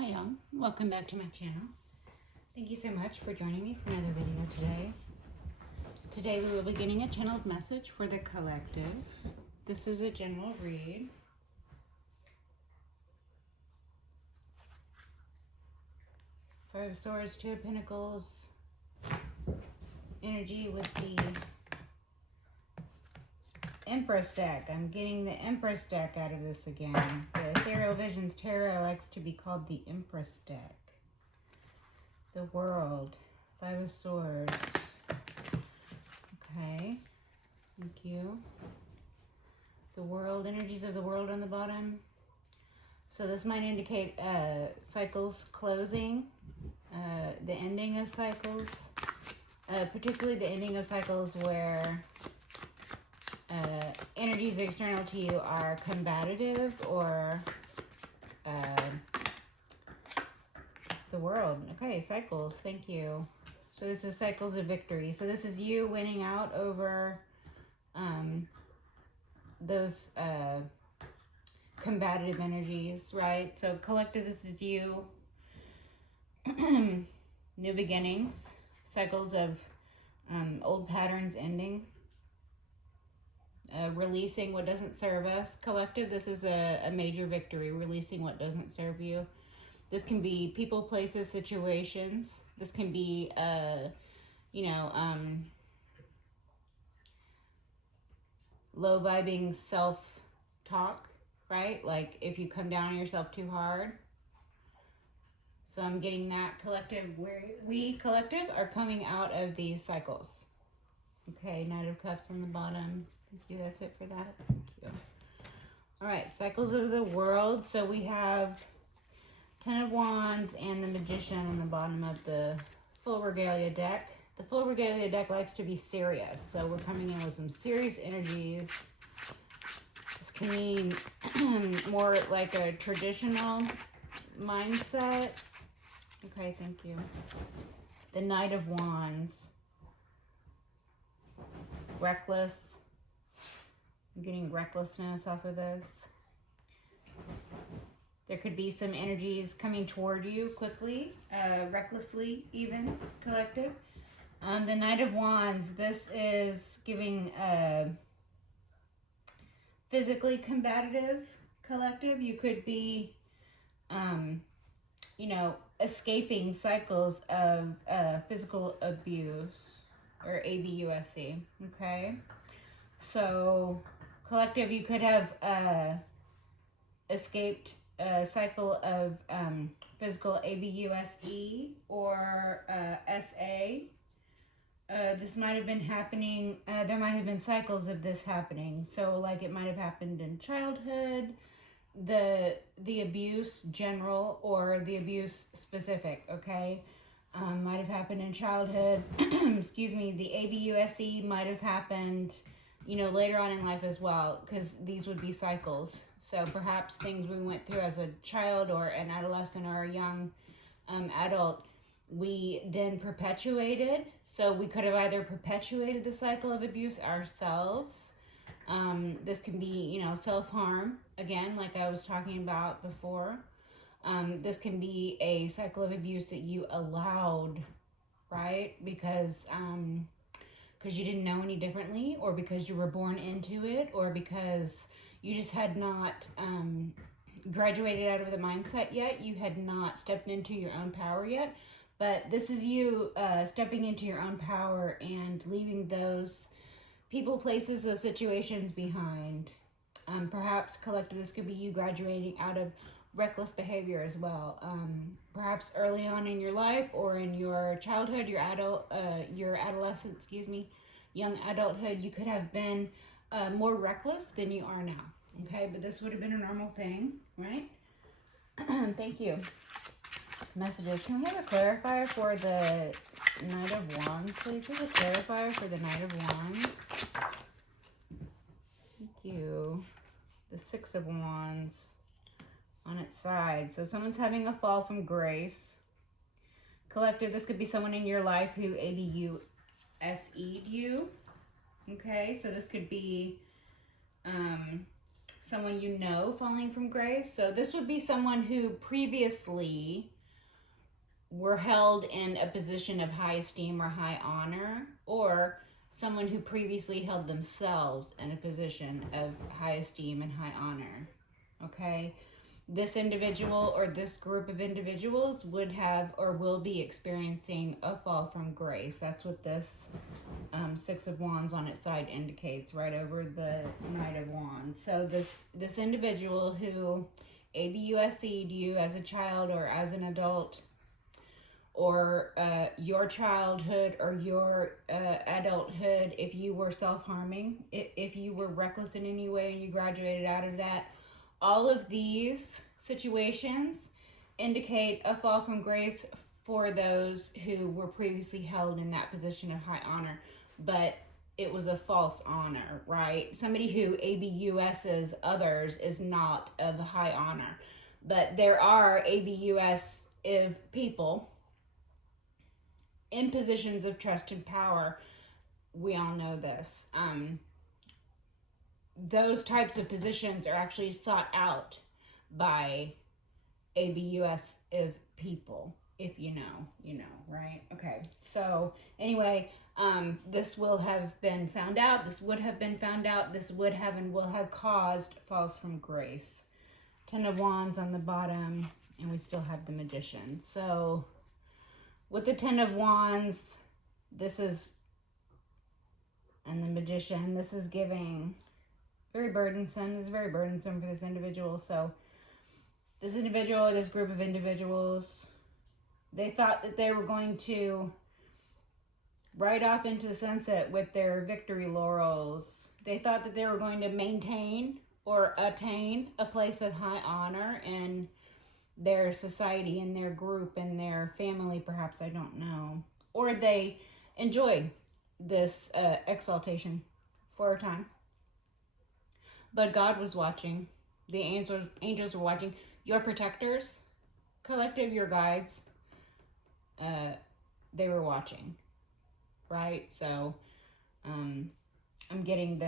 Hi y'all, welcome back to my channel. Thank you so much for joining me for another video today. Today we will be getting a channeled message for the collective. This is a general read. Five of Swords, Two of Pentacles, energy with the Empress deck. I'm getting the Empress deck out of this again. The Ethereal Visions Tarot likes to be called the Empress deck. The World, Five of Swords. Okay, thank you. The World, energies of the World on the bottom. So this might indicate cycles closing, the ending of cycles, particularly the ending of cycles where energies external to you are combative or the World. Okay, cycles, thank you. So this is cycles of victory. So this is you winning out over those combative energies, right? So collective, this is you. New beginnings, cycles of old patterns ending. Releasing what doesn't serve us. Collective, this is a major victory, releasing what doesn't serve you. This can be people, places, situations. This can be, low vibing self-talk, right? Like if you come down on yourself too hard. So I'm getting that collective, where we collective are coming out of these cycles. Okay, Knight of Cups on the bottom. Thank you, that's it for that. Thank you. All right, cycles of the world. So we have Ten of Wands and the Magician on the bottom of the full regalia deck. The full regalia deck likes to be serious. So we're coming in with some serious energies. This can mean more like a traditional mindset. Okay, thank you. The Knight of Wands. Reckless. I'm getting recklessness off of this. There could be some energies coming toward you quickly, recklessly even, collective. The Knight of Wands, this is giving physically combative, collective. You could be, escaping cycles of physical abuse or ABUSE, okay? So, collective, you could have escaped a cycle of physical ABUSE or SA. This might have been happening, there might have been cycles of this happening. So like it might have happened in childhood, the abuse general or the abuse specific, okay? Might have happened in childhood. Excuse me, the ABUSE might have happened, later on in life as well, because these would be cycles. So perhaps things we went through as a child or an adolescent or a young adult, we then perpetuated. So we could have either perpetuated the cycle of abuse ourselves. This can be, self-harm, again, like I was talking about before. This can be a cycle of abuse that you allowed, right? Because you didn't know any differently, or because you were born into it, or because you just had not graduated out of the mindset yet. You had not stepped into your own power yet. But this is you stepping into your own power and leaving those people, places, those situations behind. Perhaps collective, this could be you graduating out of reckless behavior as well. Perhaps early on in your life or in your childhood, your adolescence, young adulthood, you could have been more reckless than you are now. Okay, but this would have been a normal thing, right? Thank you. Messages. Can we have a clarifier for the Knight of Wands, please? Have a clarifier for the Knight of Wands. Thank you. The Six of Wands on its side. So someone's having a fall from grace. Collective, this could be someone in your life who ABUSE'd you. Okay, so this could be someone you know falling from grace. So this would be someone who previously were held in a position of high esteem or high honor, or someone who previously held themselves in a position of high esteem and high honor. Okay? This individual or this group of individuals would have or will be experiencing a fall from grace. That's what this Six of Wands on its side indicates, right over the Knight of Wands. So this individual who ABUSE'd you as a child or as an adult, or your childhood or your adulthood, if you were self-harming, if you were reckless in any way and you graduated out of that, all of these situations indicate a fall from grace for those who were previously held in that position of high honor, but it was a false honor, right? Somebody who ABUS's others is not of high honor, but there are ABUS people in positions of trust and power. We all know this. Those types of positions are actually sought out by ABUS people. If you know, right? Okay. So anyway, this will have been found out. This would have been found out. This would have and will have caused falls from grace. Ten of Wands on the bottom, and we still have the Magician. So with the Ten of Wands, and the Magician, this is giving very burdensome. This is very burdensome for this individual. So this individual, this group of individuals, they thought that they were going to ride off into the sunset with their victory laurels. They thought that they were going to maintain or attain a place of high honor in their society, in their group, in their family, perhaps, I don't know. Or they enjoyed this exaltation for a time. But God was watching. The angels were watching. Your protectors, collective, your guides, they were watching, right? So I'm getting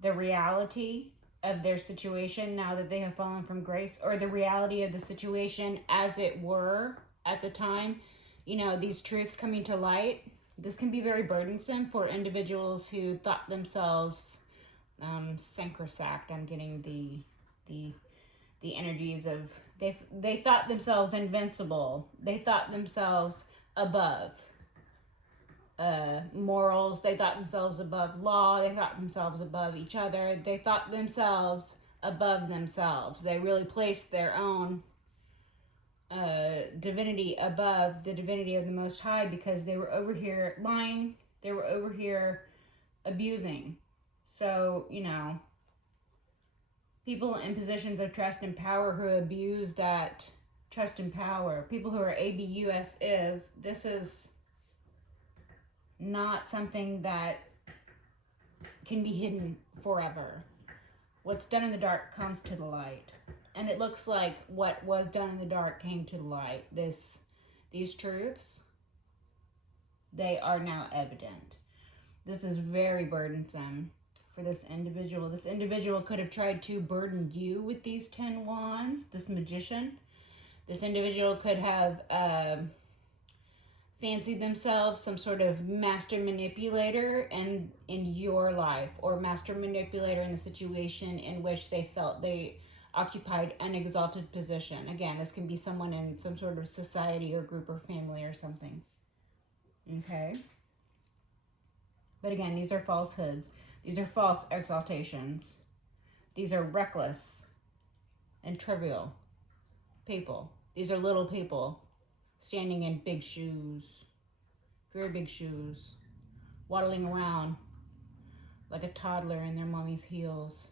the reality of their situation now that they have fallen from grace, or the reality of the situation as it were at the time. These truths coming to light, this can be very burdensome for individuals who thought themselves sacrosanct. I'm getting the energies of they thought themselves invincible. They thought themselves above morals. They thought themselves above law. They thought themselves above each other. They thought themselves above themselves. They really placed their own divinity above the divinity of the Most High, because they were over here lying. They were over here abusing. So, people in positions of trust and power who abuse that trust and power, people who are ABUSiv, this is not something that can be hidden forever. What's done in the dark comes to the light. And it looks like what was done in the dark came to the light. These truths, they are now evident. This is very burdensome for this individual. This individual could have tried to burden you with these 10 wands, this Magician. This individual could have fancied themselves some sort of master manipulator in your life, or master manipulator in the situation in which they felt they occupied an exalted position. Again, this can be someone in some sort of society or group or family or something. Okay? But again, these are falsehoods. These are false exaltations. These are reckless and trivial people. These are little people standing in big shoes, very big shoes, waddling around like a toddler in their mommy's heels.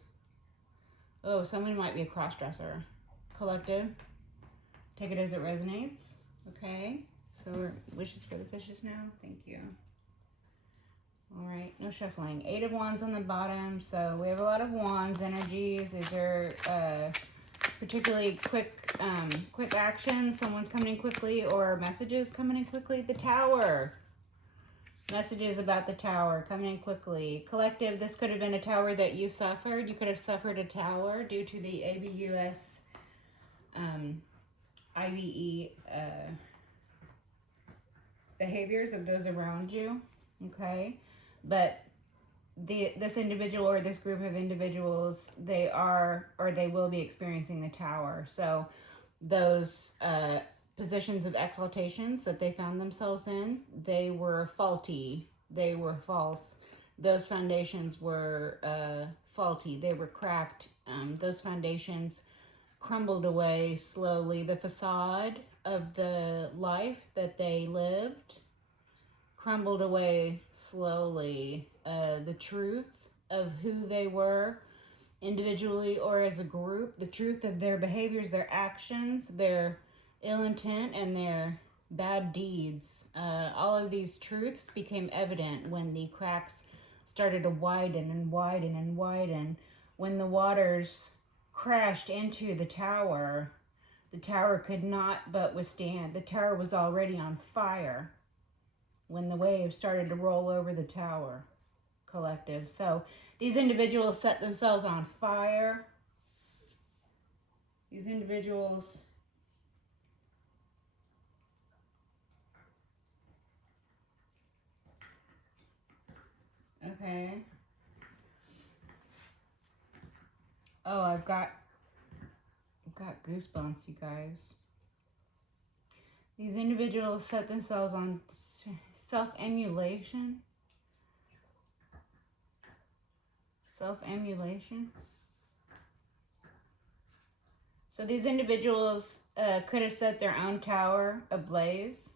Oh, someone might be a cross-dresser. Collective, take it as it resonates. Okay, so wishes for the fishes now. Thank you. All right, no shuffling. 8 of Wands on the bottom. So we have a lot of Wands energies. These are particularly quick action. Someone's coming in quickly, or messages coming in quickly. The Tower. Messages about the tower coming in quickly. Collective, this could have been a tower that you suffered. You could have suffered a tower due to the ABUS IVE behaviors of those around you. Okay? But this individual or this group of individuals, they are or they will be experiencing the tower. So those positions of exaltations that they found themselves in, they were faulty, they were false. Those foundations were faulty, they were cracked. Those foundations crumbled away slowly. The facade of the life that they lived crumbled away slowly. The truth of who they were individually or as a group, the truth of their behaviors, their actions, their ill intent, and their bad deeds. All of these truths became evident when the cracks started to widen and widen and widen. When the waters crashed into the tower could not but withstand. The tower was already on fire when the waves started to roll over the tower. Collective. So these individuals set themselves on fire. These individuals okay. Oh, I've got goosebumps, you guys. These individuals set themselves on self-emulation. Self-emulation. So these individuals could have set their own tower ablaze,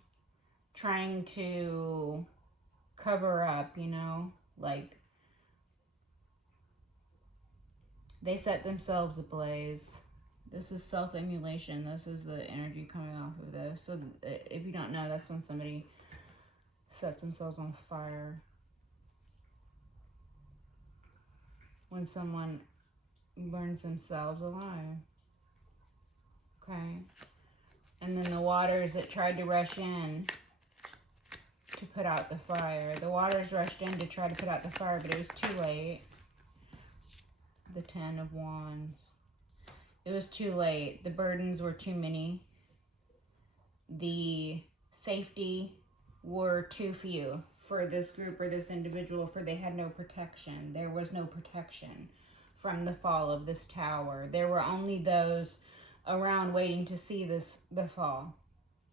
trying to cover up, like they set themselves ablaze. This is self-emulation. This is the energy coming off of this. So if you don't know, that's when somebody sets themselves on fire. When someone burns themselves alive. Okay. And then the waters that tried to rush in to put out the fire. The waters rushed in to try to put out the fire, but it was too late. The 10 of Wands. It was too late. The burdens were too many. The safety were too few for this group or this individual, for they had no protection. There was no protection from the fall of this tower. There were only those around waiting to see the fall.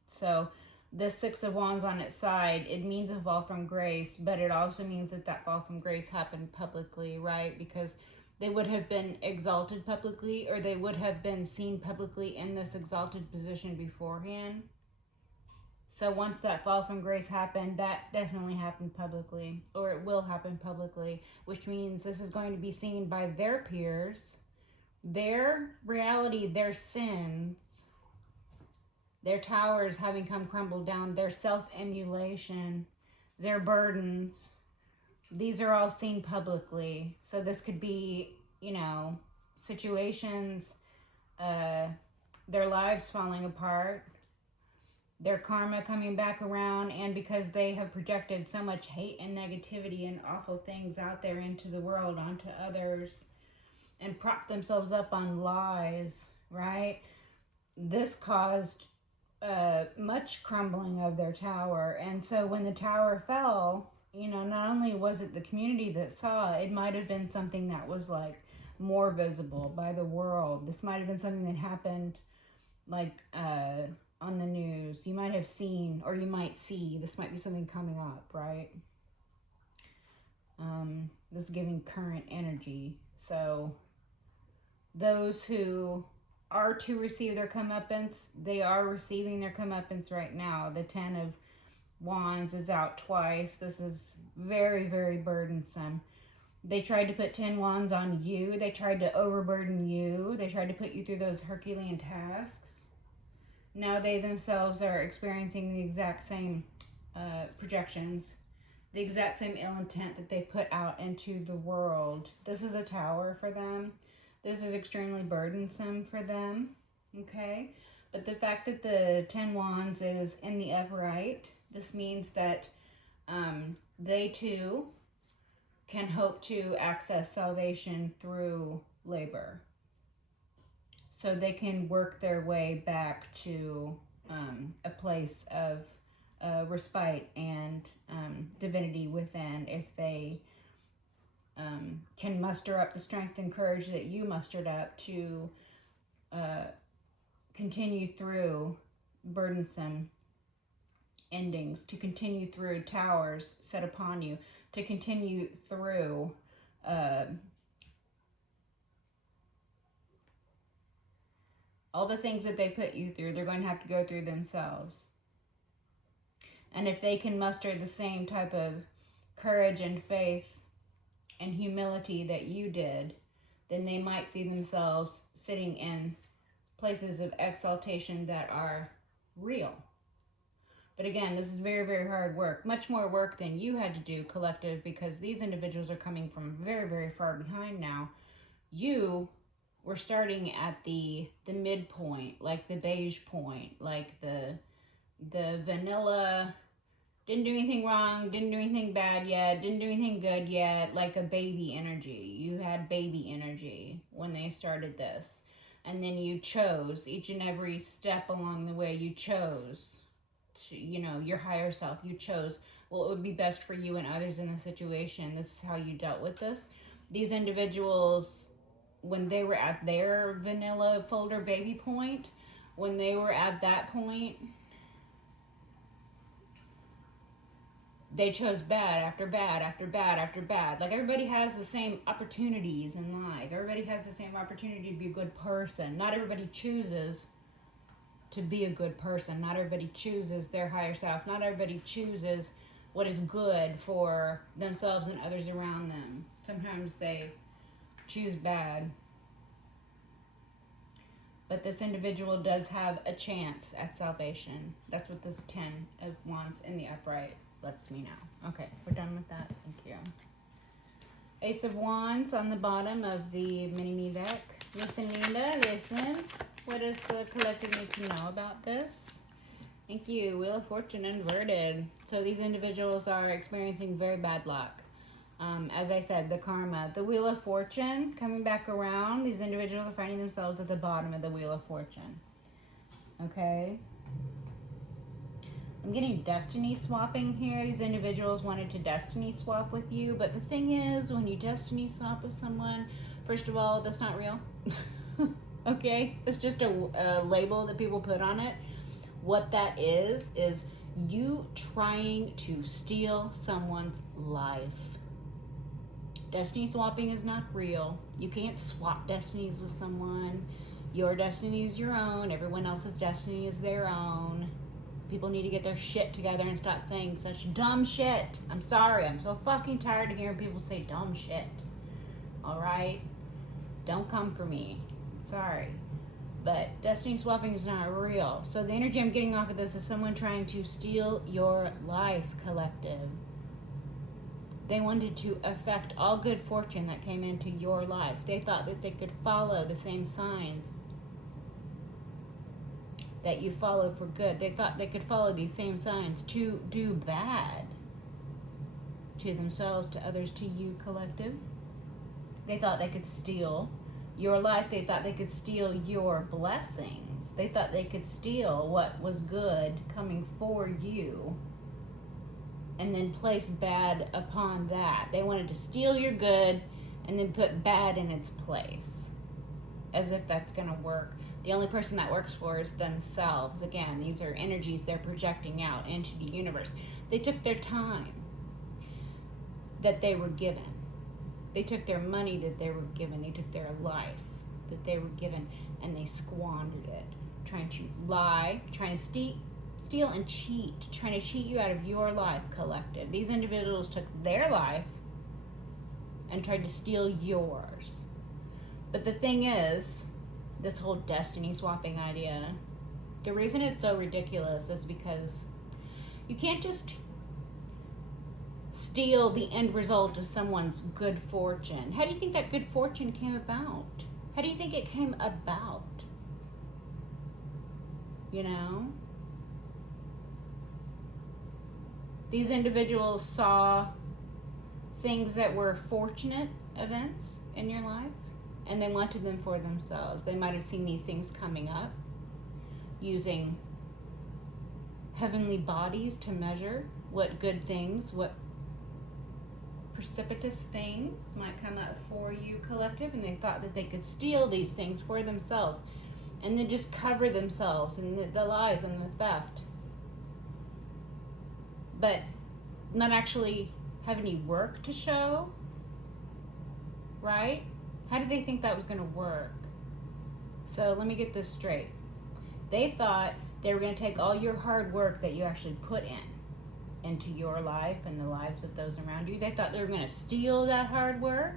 So this 6 of Wands on its side, it means a fall from grace, but it also means that fall from grace happened publicly, right? Because they would have been exalted publicly, or they would have been seen publicly in this exalted position beforehand. So once that fall from grace happened, that definitely happened publicly, or it will happen publicly, which means this is going to be seen by their peers, their reality, their sins, their towers having come crumbled down, their self-emulation, their burdens. These are all seen publicly. So this could be, situations, their lives falling apart, their karma coming back around, and because they have projected so much hate and negativity and awful things out there into the world, onto others, and propped themselves up on lies, right? This caused much crumbling of their tower. And so when the tower fell, not only was it the community that saw, it might have been something that was like more visible by the world. This might have been something that happened like on the news. You might have seen, or you might see, this might be something coming up, right? This is giving current energy. So those who are to receive their comeuppance, they are receiving their comeuppance right now. The 10 of Wands is out twice. This is very, very burdensome. They tried to put 10 wands on you. They tried to overburden you. They tried to put you through those Herculean tasks. Now they themselves are experiencing the exact same projections, the exact same ill intent that they put out into the world. This is a tower for them. This is extremely burdensome for them, okay? But the fact that the 10 wands is in the upright, this means that they too can hope to access salvation through labor. So they can work their way back to a place of respite and divinity within, if they can muster up the strength and courage that you mustered up to continue through burdensome endings, to continue through towers set upon you, to continue through all the things that they put you through. They're going to have to go through themselves. And if they can muster the same type of courage and faith and humility that you did, then they might see themselves sitting in places of exaltation that are real. But again, this is very, very hard work. Much more work than you had to do, collective, because these individuals are coming from very, very far behind now. You were starting at the midpoint, like the beige point, like the vanilla, didn't do anything wrong, didn't do anything bad yet, didn't do anything good yet, like a baby energy. You had baby energy when they started this. And then you chose, each and every step along the way, you chose to, your higher self. You chose what would be best for you and others in the situation. This is how you dealt with this. These individuals, when they were at their vanilla folder baby point, when they were at that point, they chose bad after bad after bad after bad. Like, everybody has the same opportunities in life. Everybody has the same opportunity to be a good person. Not everybody chooses to be a good person. Not everybody chooses their higher self. Not everybody chooses what is good for themselves and others around them. Sometimes they choose bad. But this individual does have a chance at salvation. That's what this 10 of Wands in the upright lets me know. Okay, we're done with that. Thank you. Ace of Wands on the bottom of the mini-me deck. Listen, Linda, listen. What does the collective need to know about this? Thank you. Wheel of Fortune inverted. So these individuals are experiencing very bad luck. As I said, the karma. The Wheel of Fortune coming back around. These individuals are finding themselves at the bottom of the Wheel of Fortune. Okay? I'm getting destiny swapping here. These individuals wanted to destiny swap with you. But the thing is, when you destiny swap with someone, first of all, that's not real. Okay? It's just a label that people put on it. What that is you trying to steal someone's life. Destiny swapping is not real. You can't swap destinies with someone. Your destiny is your own. Everyone else's destiny is their own. People need to get their shit together and stop saying such dumb shit. I'm sorry. I'm so fucking tired of hearing people say dumb shit. Alright? Don't come for me. Sorry. But destiny swapping is not real. So the energy I'm getting off of this is someone trying to steal your life, collective. They wanted to affect all good fortune that came into your life. They thought that they could follow the same signs that you follow for good. They thought they could follow these same signs to do bad to themselves, to others, to you, collective. They thought they could steal your life. They thought they could steal your blessings. They thought they could steal what was good coming for you and then place bad upon that. They wanted to steal your good and then put bad in its place, as if that's going to work. The only person that works for is themselves. Again, these are energies they're projecting out into the universe. They took their time that they were given. They took their money that they were given. They took their life that they were given, and they squandered it, trying to lie, trying to steal and cheat, trying to cheat you out of your life, collective. These individuals took their life and tried to steal yours. But the thing is, this whole destiny swapping idea, the reason it's so ridiculous is because you can't just steal the end result of someone's good fortune. How do you think that good fortune came about? How do you think it came about? You know? These individuals saw things that were fortunate events in your life, and they wanted them for themselves. They might have seen these things coming up using heavenly bodies to measure what good things, what precipitous things might come up for you, collective, and they thought that they could steal these things for themselves and then just cover themselves in the lies and the theft, but not actually have any work to show, right? How did they think that was going to work? So let me get this straight. They thought they were going to take all your hard work that you actually put into your life and the lives of those around you. They thought they were going to steal that hard work,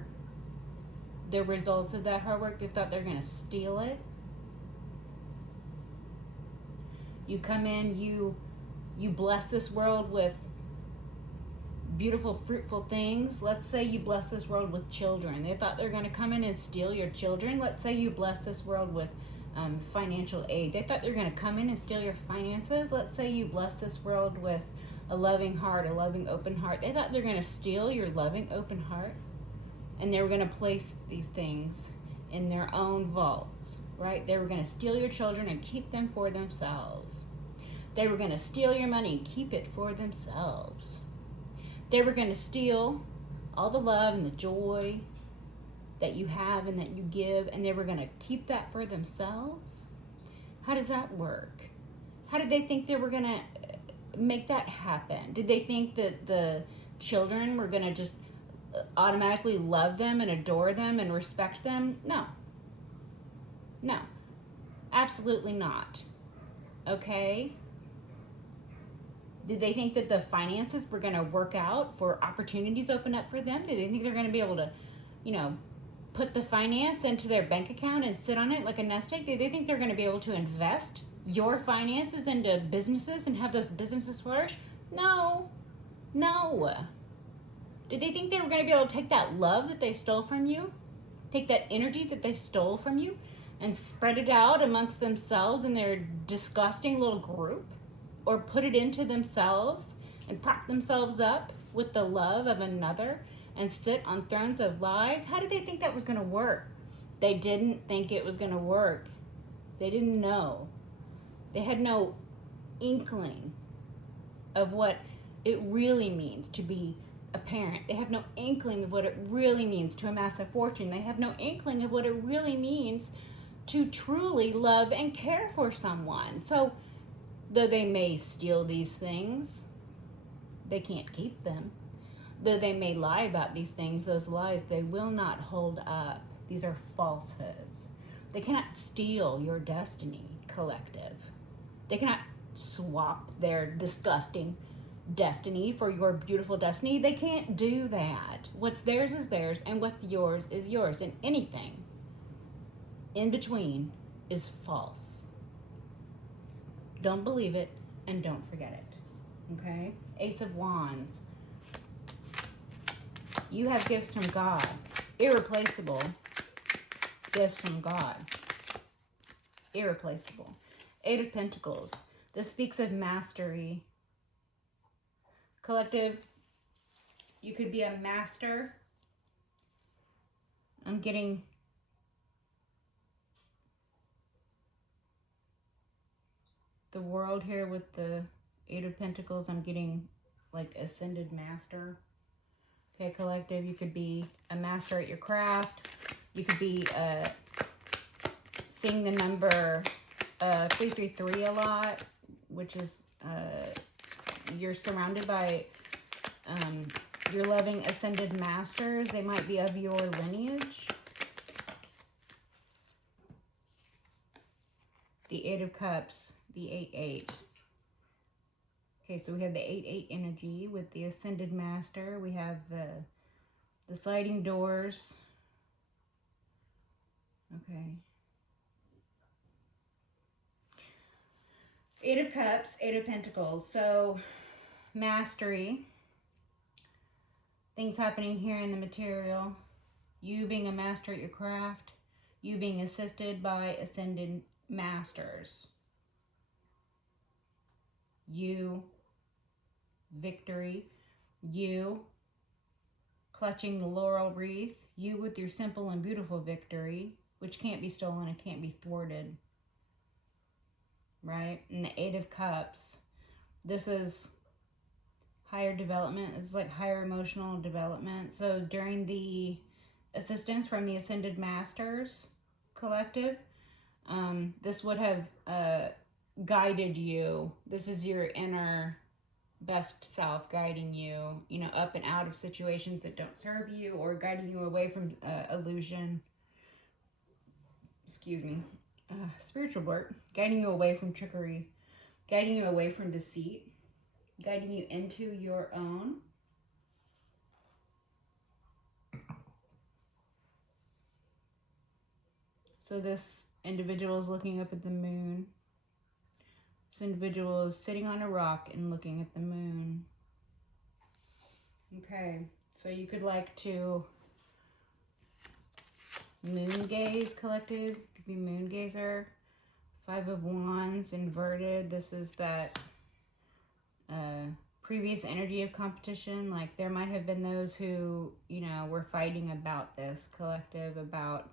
the results of that hard work. They thought they were going to steal it. You come in, you bless this world with beautiful, fruitful things. Let's say you bless this world with children. They thought they were going to come in and steal your children. Let's say you bless this world with financial aid. They thought they were going to come in and steal your finances. Let's say you bless this world with a loving heart, a loving open heart. They thought they were going to steal your loving open heart, and they were going to place these things in their own vaults, right? They were going to steal your children and keep them for themselves. They were going to steal your money and keep it for themselves. They were going to steal all the love and the joy that you have and that you give, and they were going to keep that for themselves. How does that work? How did they think they were going to make that happen? Did they think that the children were going to just automatically love them and adore them and respect them? No, absolutely not. Okay? Did they think that the finances were going to work out, for opportunities open up for them? Did they think they're going to be able to, put the finance into their bank account and sit on it like a nest egg? Did they think they're going to be able to invest your finances into businesses and have those businesses flourish? No. Did they think they were going to be able to take that love that they stole from you, take that energy that they stole from you, and spread it out amongst themselves in their disgusting little group? Or put it into themselves and prop themselves up with the love of another and sit on thrones of lies? How did they think that was going to work? They didn't think it was going to work. They didn't know. They had no inkling of what it really means to be a parent. They have no inkling of what it really means to amass a fortune. They have no inkling of what it really means to truly love and care for someone. So, though they may steal these things, they can't keep them. Though they may lie about these things, those lies, they will not hold up. These are falsehoods. They cannot steal your destiny, collective. They cannot swap their disgusting destiny for your beautiful destiny. They can't do that. What's theirs is theirs, and what's yours is yours. And anything in between is false. Don't believe it, and don't forget it. Okay? Ace of Wands. You have gifts from God. Irreplaceable gifts from God. Irreplaceable. Eight of Pentacles. This speaks of mastery. Collective, you could be a master. I'm getting the world here with the Eight of Pentacles. I'm getting like ascended master. Okay, collective, you could be a master at your craft. You could be seeing the number 333 a lot, which is you're surrounded by your loving ascended masters. They might be of your lineage. The Eight of Cups, the 8-8. Okay, so we have the 8-8 energy with the ascended master. We have the sliding doors. Okay. Eight of Cups, Eight of Pentacles. So, mastery. Things happening here in the material. You being a master at your craft. You being assisted by ascended masters. You victory, you clutching the laurel wreath, you with your simple and beautiful victory, which can't be stolen and can't be thwarted, right? And the Eight of Cups, this is higher development. It's like higher emotional development. So during the assistance from the Ascended Masters collective, this would have guided you. This is your inner best self guiding you, up and out of situations that don't serve you, or guiding you away from illusion. Excuse me. Spiritual work, guiding you away from trickery, guiding you away from deceit, guiding you into your own. So this individual is looking up at the moon. This individual is sitting on a rock and looking at the moon. Okay, so you could like to moon gaze, collective. Could be moon gazer. Five of Wands inverted. This is that previous energy of competition. Like there might have been those who, were fighting about this collective, about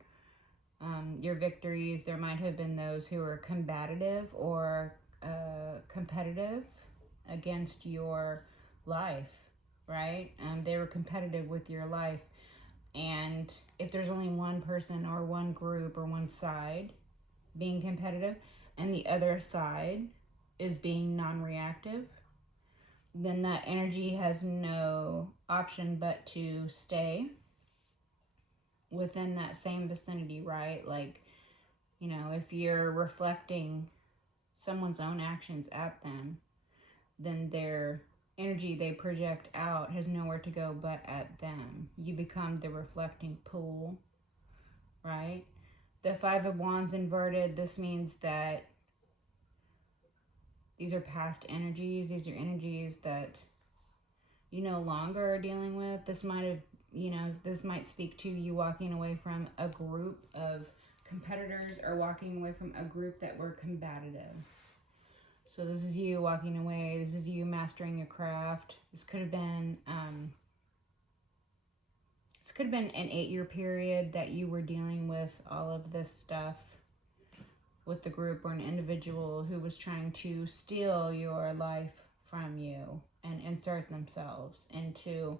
your victories. There might have been those who were combative or competitive against your life, right? They were competitive with your life. And if there's only one person or one group or one side being competitive and the other side is being non-reactive, then that energy has no option but to stay within that same vicinity, right? Like, if you're reflecting someone's own actions at them, then their energy they project out has nowhere to go but at them. You become the reflecting pool, right? The Five of Wands inverted, this means that these are past energies. These are energies that you no longer are dealing with. This might have, this might speak to you walking away from a group of competitors or walking away from a group that were combative. So this is you walking away. This is you mastering your craft. This could have been an 8-year period that you were dealing with all of this stuff with the group or an individual who was trying to steal your life from you and insert themselves into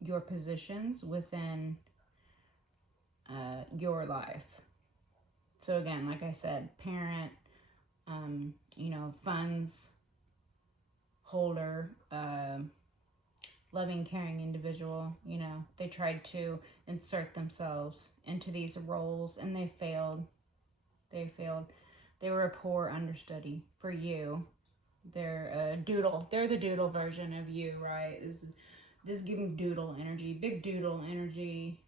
your positions within your life. So again, like I said, parent, funds holder, loving, caring individual, they tried to insert themselves into these roles and they failed. They were a poor understudy for you. They're a doodle. They're the doodle version of you, right? This is giving doodle energy, big doodle energy.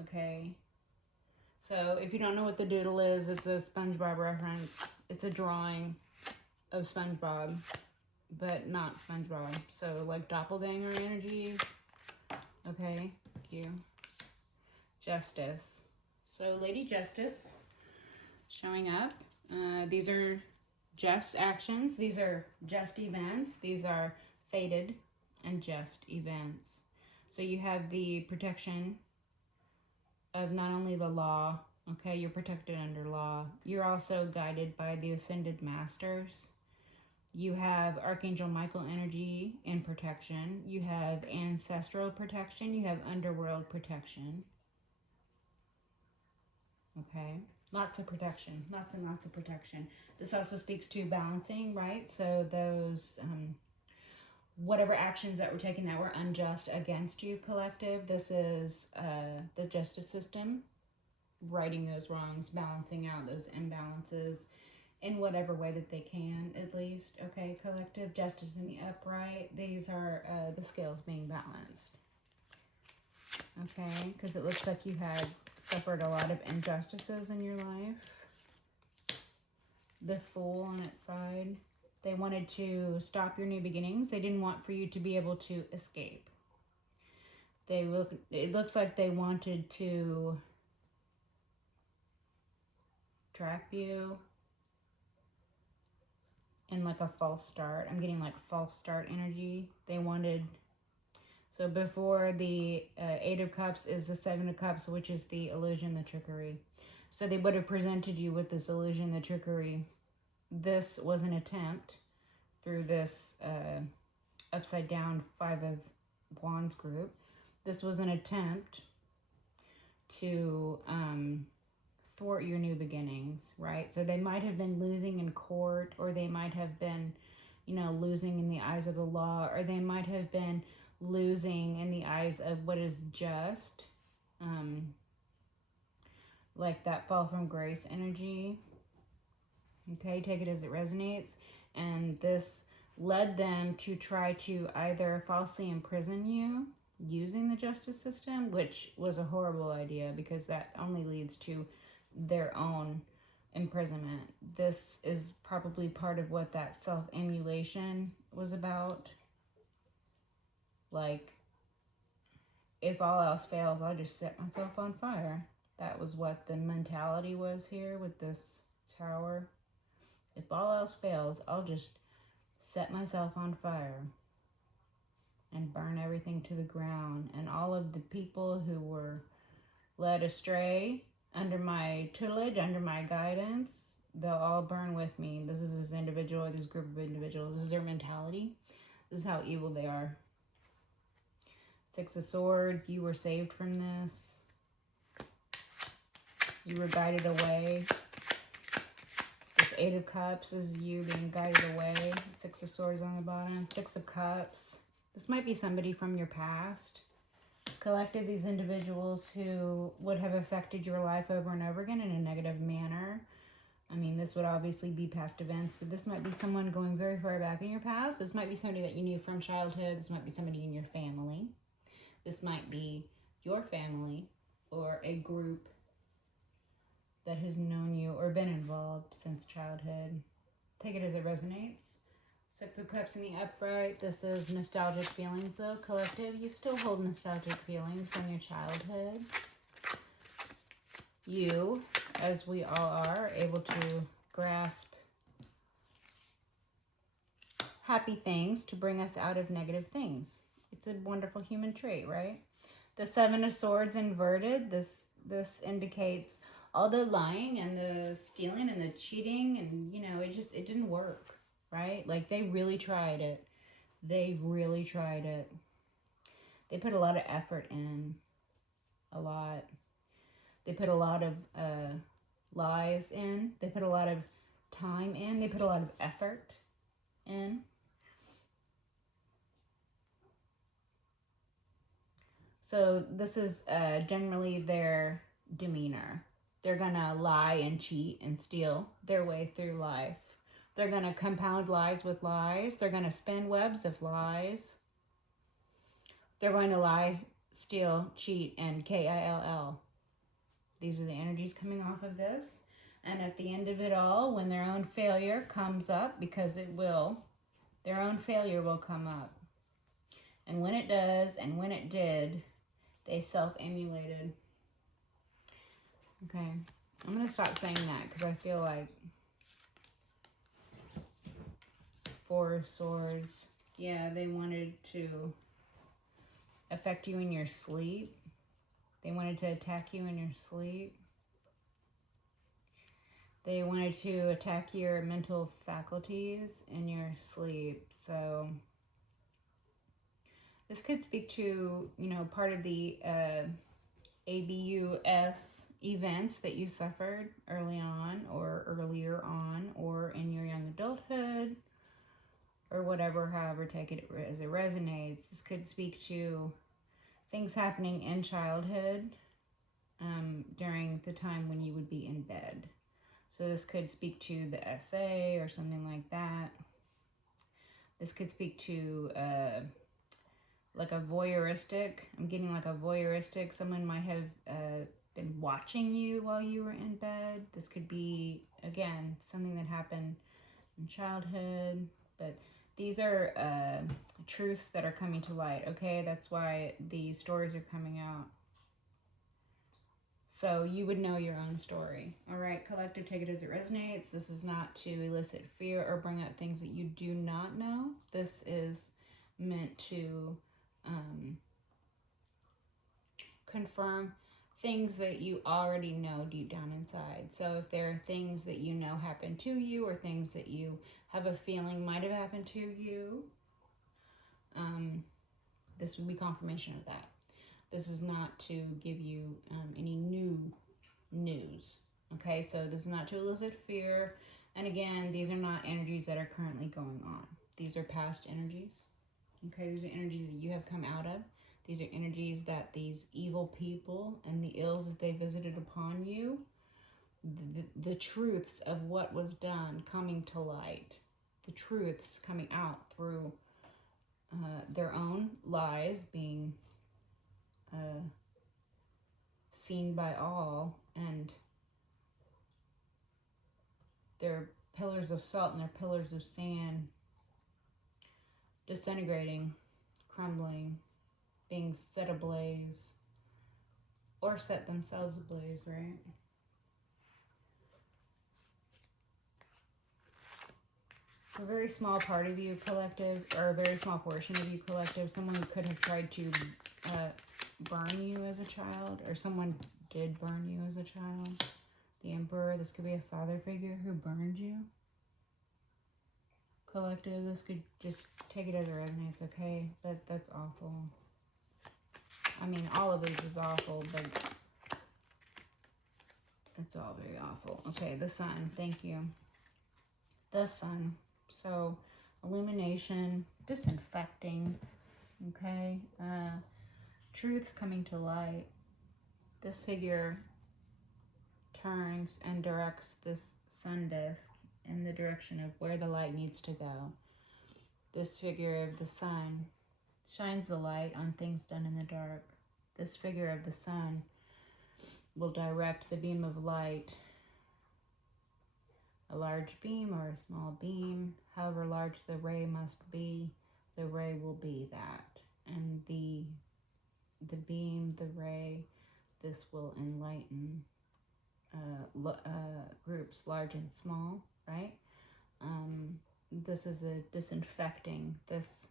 Okay. So if you don't know what the doodle is, it's a SpongeBob reference. It's a drawing of SpongeBob, but not SpongeBob. So like doppelganger energy. Okay, thank you. Justice. So Lady Justice showing up. These are just actions. These are just events. These are fated and just events. So you have the protection of not only the law, okay, you're protected under law. You're also guided by the Ascended Masters. You have Archangel Michael energy in protection. You have ancestral protection. You have underworld protection. Okay. Lots of protection. Lots and lots of protection. This also speaks to balancing, right? So those, whatever actions that were taken that were unjust against you, collective, this is the justice system righting those wrongs, balancing out those imbalances in whatever way that they can, at least. Okay, collective, justice in the upright. These are the scales being balanced. Okay, because it looks like you had suffered a lot of injustices in your life. The Fool on its side. They wanted to stop your new beginnings. They didn't want for you to be able to escape. It looks like they wanted to trap you in like a false start. I'm getting like false start energy. They wanted, so before the Eight of Cups is the Seven of Cups, which is the illusion, the trickery. So they would have presented you with this illusion, the trickery. This was an attempt through this upside down Five of Wands group. This was an attempt to thwart your new beginnings, right? So they might have been losing in court, or they might have been, you know, losing in the eyes of the law, or they might have been losing in the eyes of what is just, like that fall from grace energy. Okay, take it as it resonates. And this led them to try to either falsely imprison you using the justice system, which was a horrible idea because that only leads to their own imprisonment. This is probably part of what that self-immolation was about. Like, if all else fails, I'll just set myself on fire. That was what the mentality was here with this tower. If all else fails, I'll just set myself on fire and burn everything to the ground. And all of the people who were led astray under my tutelage, under my guidance, they'll all burn with me. This is this individual, this group of individuals. This is their mentality. This is how evil they are. Six of Swords, you were saved from this. You were guided away. This Eight of Cups is you being guided away. Six of Swords on the bottom. Six of Cups. This might be somebody from your past. Collective, these individuals who would have affected your life over and over again in a negative manner. I mean, this would obviously be past events, but this might be someone going very far back in your past. This might be somebody that you knew from childhood. This might be somebody in your family. This might be your family or a group that has known you or been involved since childhood. Take it as it resonates. Six of Cups in the upright. This is nostalgic feelings though. Collective, you still hold nostalgic feelings from your childhood. You, as we all are, able to grasp happy things to bring us out of negative things. It's a wonderful human trait, right? The Seven of Swords inverted. This indicates all the lying and the stealing and the cheating, and you know, it didn't work, right? Like they really tried it. They really tried it. They put a lot of effort in. A lot. They put a lot of lies in. They put a lot of time in. They put a lot of effort in. So this is generally their demeanor. They're going to lie and cheat and steal their way through life. They're going to compound lies with lies. They're going to spin webs of lies. They're going to lie, steal, cheat, and kill. These are the energies coming off of this. And at the end of it all, when their own failure comes up, because it will, their own failure will come up. And when it does, and when it did, they self-immolated. Okay, I'm going to stop saying that because I feel like Four of Swords. Yeah, they wanted to affect you in your sleep. They wanted to attack you in your sleep. They wanted to attack your mental faculties in your sleep. So this could speak to, you know, part of the ABUS events that you suffered early on or earlier on or in your young adulthood or whatever, however, take it as it resonates. This could speak to things happening in childhood during the time when you would be in bed. So this could speak to the SA or something like that. This could speak to like a voyeuristic. I'm getting like a voyeuristic. Someone might have been watching you while you were in bed. This could be, again, something that happened in childhood. But these are truths that are coming to light, okay? That's why these stories are coming out. So you would know your own story. All right, collective, take it as it resonates. This is not to elicit fear or bring up things that you do not know. This is meant to confirm things that you already know deep down inside. So if there are things that you know happened to you, or things that you have a feeling might have happened to you, this would be confirmation of that. This is not to give you any new news. Okay, so this is not to elicit fear. And again, these are not energies that are currently going on. These are past energies. Okay, these are energies that you have come out of. These are energies that these evil people and the ills that they visited upon you, the truths of what was done coming to light, the truths coming out through their own lies being seen by all, and their pillars of salt and their pillars of sand disintegrating, crumbling, being set ablaze, or set themselves ablaze, right? A very small part of you, collective, or a very small portion of you, collective, someone who could have tried to burn you as a child, or someone did burn you as a child. The Emperor, this could be a father figure who burned you. Collective, this could just take it as it resonates, okay? But that's awful. I mean, all of this is awful, but it's all very awful. Okay, the sun, thank you. The sun. So, illumination, disinfecting, okay? Truths coming to light. This figure turns and directs this sun disk in the direction of where the light needs to go. This figure of the sun shines the light on things done in the dark. This figure of the sun will direct the beam of light, a large beam or a small beam, however large the ray must be, the ray will be that. And the beam, the ray, this will enlighten groups large and small, right? This is a disinfecting. This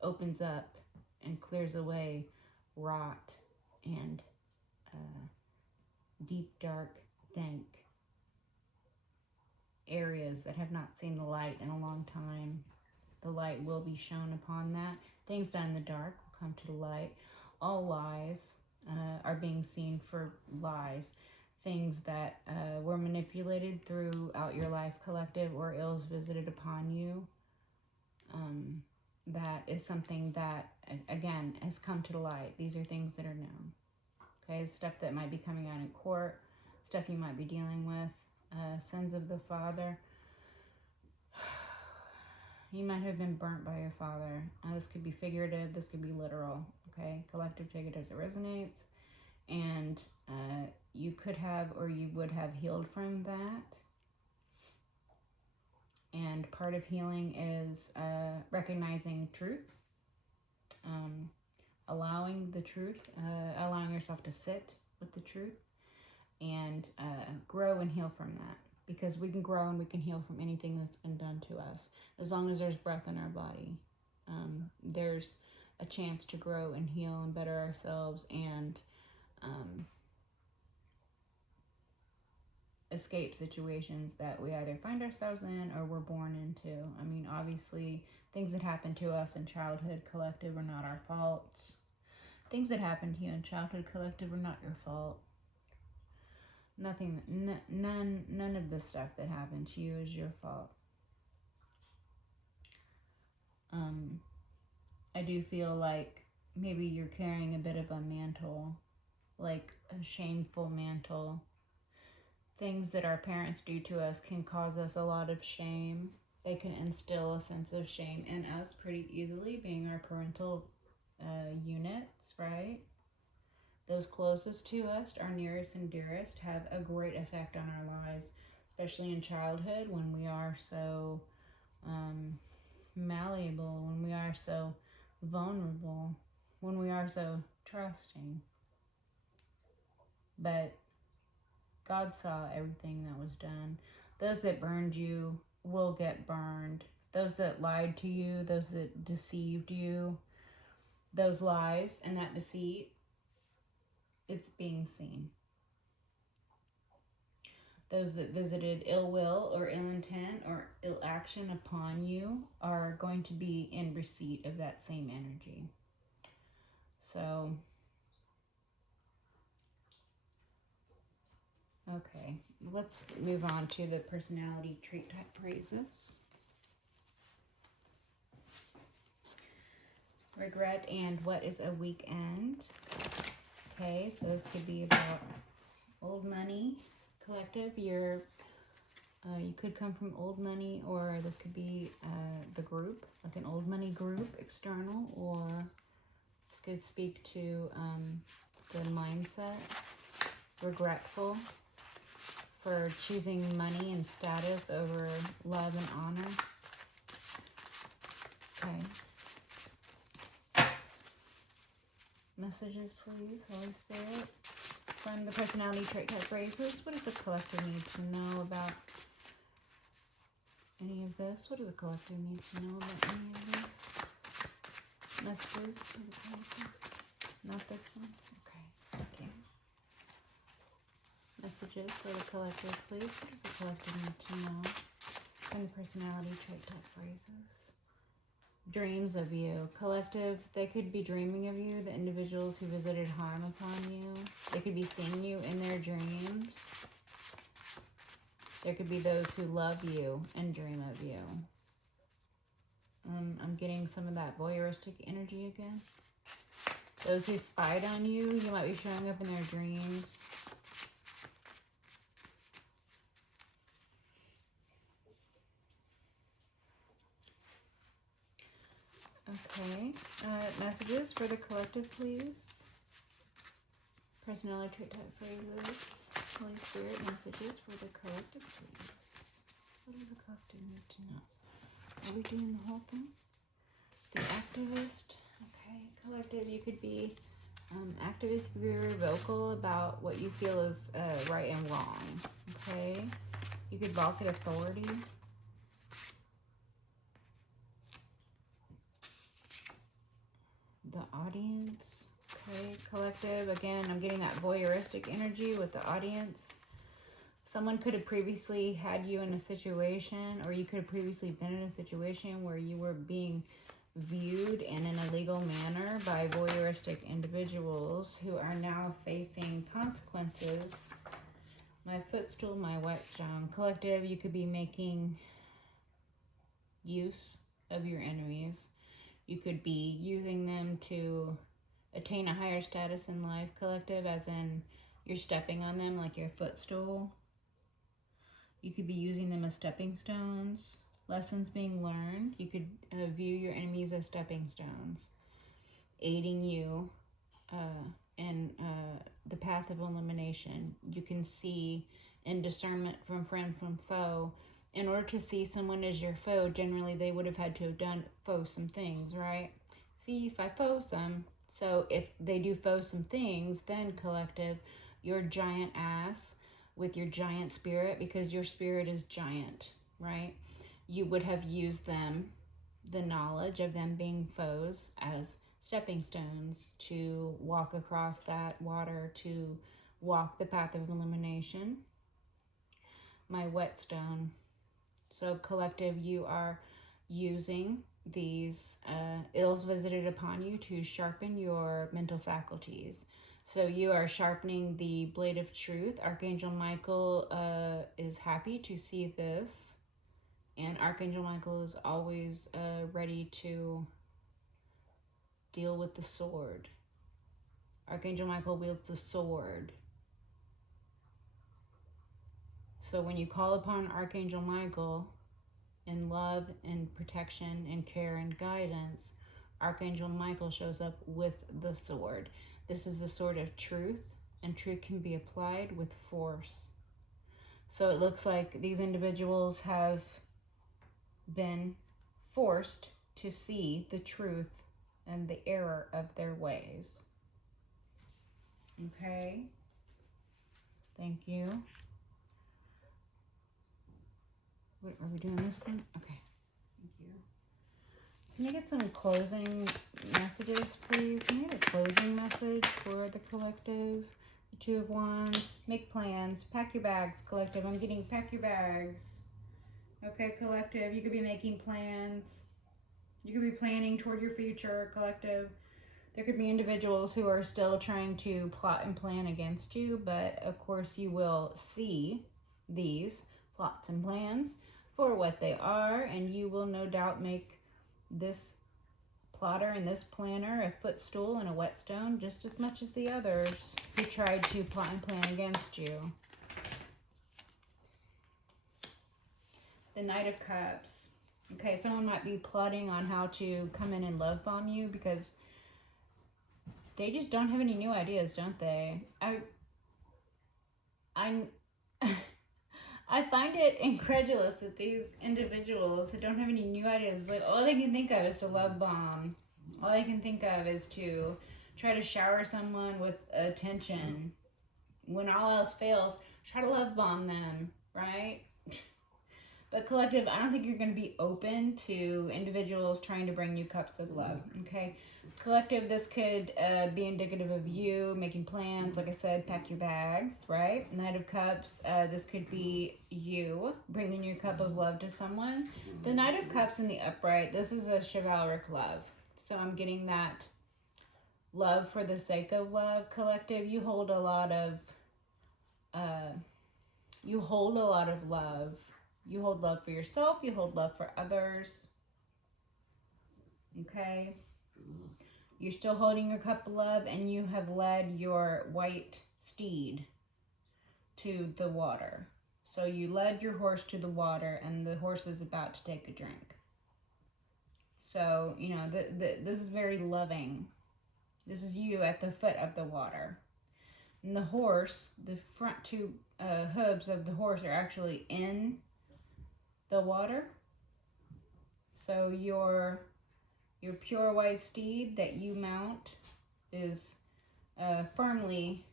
opens up and clears away rot and deep, dark, dank areas that have not seen the light in a long time. The light will be shown upon that. Things done in the dark will come to the light. All lies are being seen for lies. Things that were manipulated throughout your life, collective, or ills visited upon you. That is something that, again, has come to the light. These are things that are known. Okay, stuff that might be coming out in court, stuff you might be dealing with, sins of the father. You might have been burnt by your father. This could be figurative, this could be literal. Okay, collective, take it as it resonates. And you could have, or you would have healed from that. And part of healing is recognizing truth, allowing the truth, allowing yourself to sit with the truth, and grow and heal from that. Because we can grow and we can heal from anything that's been done to us. As long as there's breath in our body, there's a chance to grow and heal and better ourselves, and escape situations that we either find ourselves in or we're born into. I mean, obviously, things that happen to us in childhood, collective, are not our faults. Things that happen to you in childhood, collective, are not your fault. Nothing, none of the stuff that happened to you is your fault. I do feel like maybe you're carrying a bit of a mantle, like a shameful mantle. Things that our parents do to us can cause us a lot of shame. They can instill a sense of shame in us pretty easily, being our parental units, right? Those closest to us, our nearest and dearest, have a great effect on our lives, especially in childhood when we are so malleable, when we are so vulnerable, when we are so trusting. But God saw everything that was done. Those that burned you will get burned. Those that lied to you, those that deceived you, those lies and that deceit, it's being seen. Those that visited ill will or ill intent or ill action upon you are going to be in receipt of that same energy. So, okay, let's move on to the personality trait type phrases. Regret and what is a weekend? Okay, so this could be about old money. Collective, you could come from old money, or this could be the group, like an old money group, external, or this could speak to the mindset. Regretful for choosing money and status over love and honor. Okay. Messages, please, Holy Spirit. From the personality trait type phrases, what does the collective need to know about any of this? What does the collective need to know about any of this? Messages for the collective? Not this one? Okay, thank you. Messages for the collective, please. What does the collective need to know from the personality trait type phrases? Dreams of you. Collective, they could be dreaming of you, the individuals who visited harm upon you. They could be seeing you in their dreams. There could be those who love you and dream of you. I'm getting some of that voyeuristic energy again. Those who spied on you, you might be showing up in their dreams. Okay, messages for the collective, please. Personality trait type phrases. Holy Spirit, messages for the collective, please. What does the collective need to know? Are we doing the whole thing? The activist. Okay, collective, you could be activist, very vocal about what you feel is right and wrong. Okay, you could balk at authority. The audience. Okay, collective, again, I'm getting that voyeuristic energy with the audience. Someone could have previously had you in a situation, or you could have previously been in a situation where you were being viewed in an illegal manner by voyeuristic individuals who are now facing consequences. My footstool, my whetstone. Collective, you could be making use of your enemies. You could be using them to attain a higher status in life. Collective, as in you're stepping on them like your footstool. You could be using them as stepping stones. Lessons being learned. You could view your enemies as stepping stones, aiding you in the path of elimination. You can see in discernment from friend from foe. In order to see someone as your foe, generally they would have had to have done Foesome things, right? Fi Foesome. So if they do Foesome things, then collective, your giant ass with your giant spirit, because your spirit is giant, right? You would have used them, the knowledge of them being foes, as stepping stones to walk across that water, to walk the path of elimination. My whetstone. So collective, you are using these ills visited upon you to sharpen your mental faculties. So you are sharpening the blade of truth. Archangel Michael is happy to see this. And Archangel Michael is always ready to deal with the sword. Archangel Michael wields the sword. So when you call upon Archangel Michael in love and protection and care and guidance, Archangel Michael shows up with the sword. This is the sword of truth, and truth can be applied with force. So it looks like these individuals have been forced to see the truth and the error of their ways. Okay? Thank you. What, are we doing this thing? Okay. Thank you. Can you get some closing messages, please? Can I get a closing message for the collective? The Two of Wands. Make plans. Pack your bags, collective. I'm getting pack your bags. Okay, collective. You could be making plans. You could be planning toward your future, collective. There could be individuals who are still trying to plot and plan against you, but of course you will see these plots and plans for what they are, and you will no doubt make this plotter and this planner a footstool and a whetstone just as much as the others who tried to plot and plan against you. The Knight of Cups. Okay, someone might be plotting on how to come in and love bomb you because they just don't have any new ideas, don't they? I find it incredulous that these individuals who don't have any new ideas, like all they can think of is to love bomb. All they can think of is to try to shower someone with attention. When all else fails, try to love bomb them, right? But collective, I don't think you're going to be open to individuals trying to bring you cups of love, okay? Collective, this could be indicative of you making plans. Like I said, pack your bags, right? Knight of Cups, this could be you bringing your cup of love to someone. The Knight of Cups in the upright, this is a chivalric love. So I'm getting that love for the sake of love. Collective, you hold a lot of love. You hold love for yourself. You hold love for others. Okay? You're still holding your cup of love, and you have led your white steed to the water. So you led your horse to the water, and the horse is about to take a drink. So, you know, this is very loving. This is you at the foot of the water. And the horse, the front two hooves of the horse are actually in the water. So your pure white steed that you mount is firmly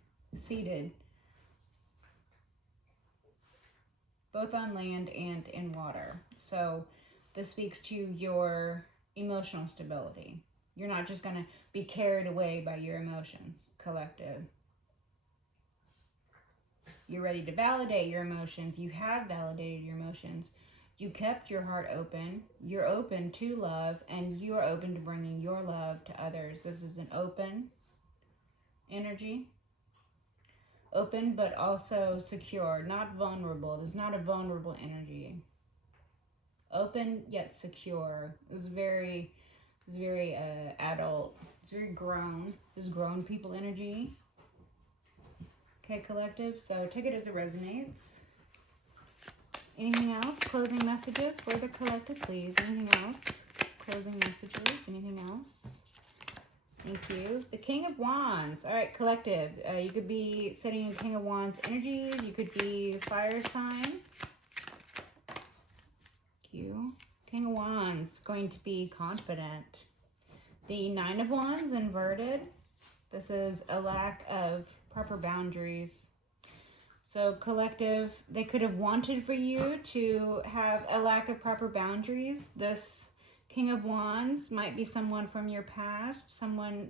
seated both on land and in water. So this speaks to your emotional stability. You're not just going to be carried away by your emotions, collective. You're ready to validate your emotions. You have validated your emotions. You kept your heart open. You're open to love, and you are open to bringing your love to others. This is an open energy. Open, but also secure, not vulnerable. This is not a vulnerable energy. Open, yet secure. This is very adult. It's very grown. This is grown people energy. Okay, collective. So take it as it resonates. Anything else? Closing messages for the collective, please. Anything else? Closing messages. Anything else? Thank you. The King of Wands. All right, collective. You could be setting in King of Wands energies. You could be fire sign. Thank you. King of Wands, going to be confident. The Nine of Wands inverted. This is a lack of proper boundaries. So collective, they could have wanted for you to have a lack of proper boundaries. This King of Wands might be someone from your past,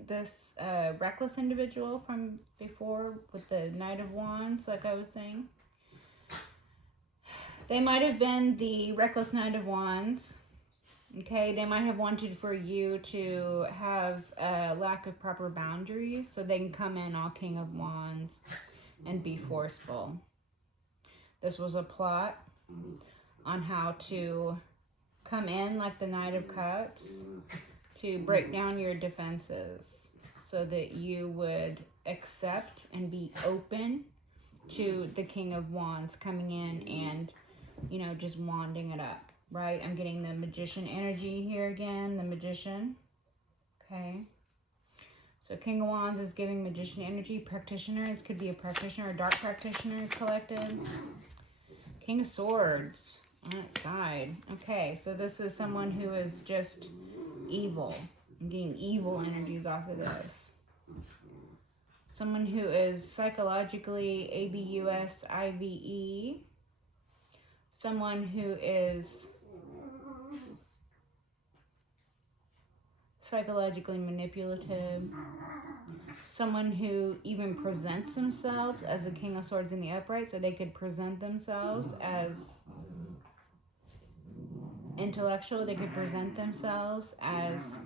this reckless individual from before with the Knight of Wands, like I was saying. They might have been the reckless Knight of Wands. Okay, they might have wanted for you to have a lack of proper boundaries so they can come in all King of Wands and be forceful. This was a plot on how to come in like the Knight of Cups to break down your defenses so that you would accept and be open to the King of Wands coming in and, you know, just wanding it up, right? I'm getting the Magician energy here again, the Magician. Okay. So King of Wands is giving Magician energy. Practitioner, this could be a practitioner, a dark practitioner collected. King of Swords on its side. Okay, so this is someone who is just evil. I'm getting evil energies off of this. someone who is psychologically ABUSIVE, someone who is psychologically manipulative, someone who even presents themselves as a King of Swords in the upright, so they could present themselves as intellectual, they could present themselves as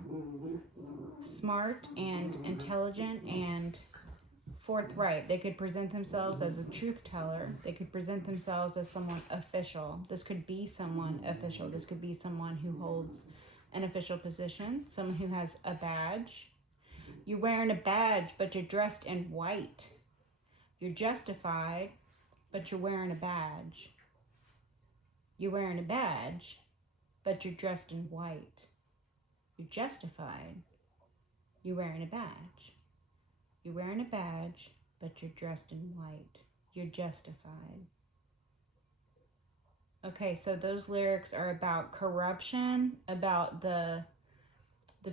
smart and intelligent and forthright. They could present themselves as a truth teller. They could present themselves as someone official. This could be someone official. This could be someone who holds an official position, someone who has a badge. You're wearing a badge, but you're dressed in white. You're justified, but you're wearing a badge. You're wearing a badge, but you're dressed in white. You're justified. You're wearing a badge. You're wearing a badge, but you're dressed in white. You're justified. Okay, so those lyrics are about corruption, about the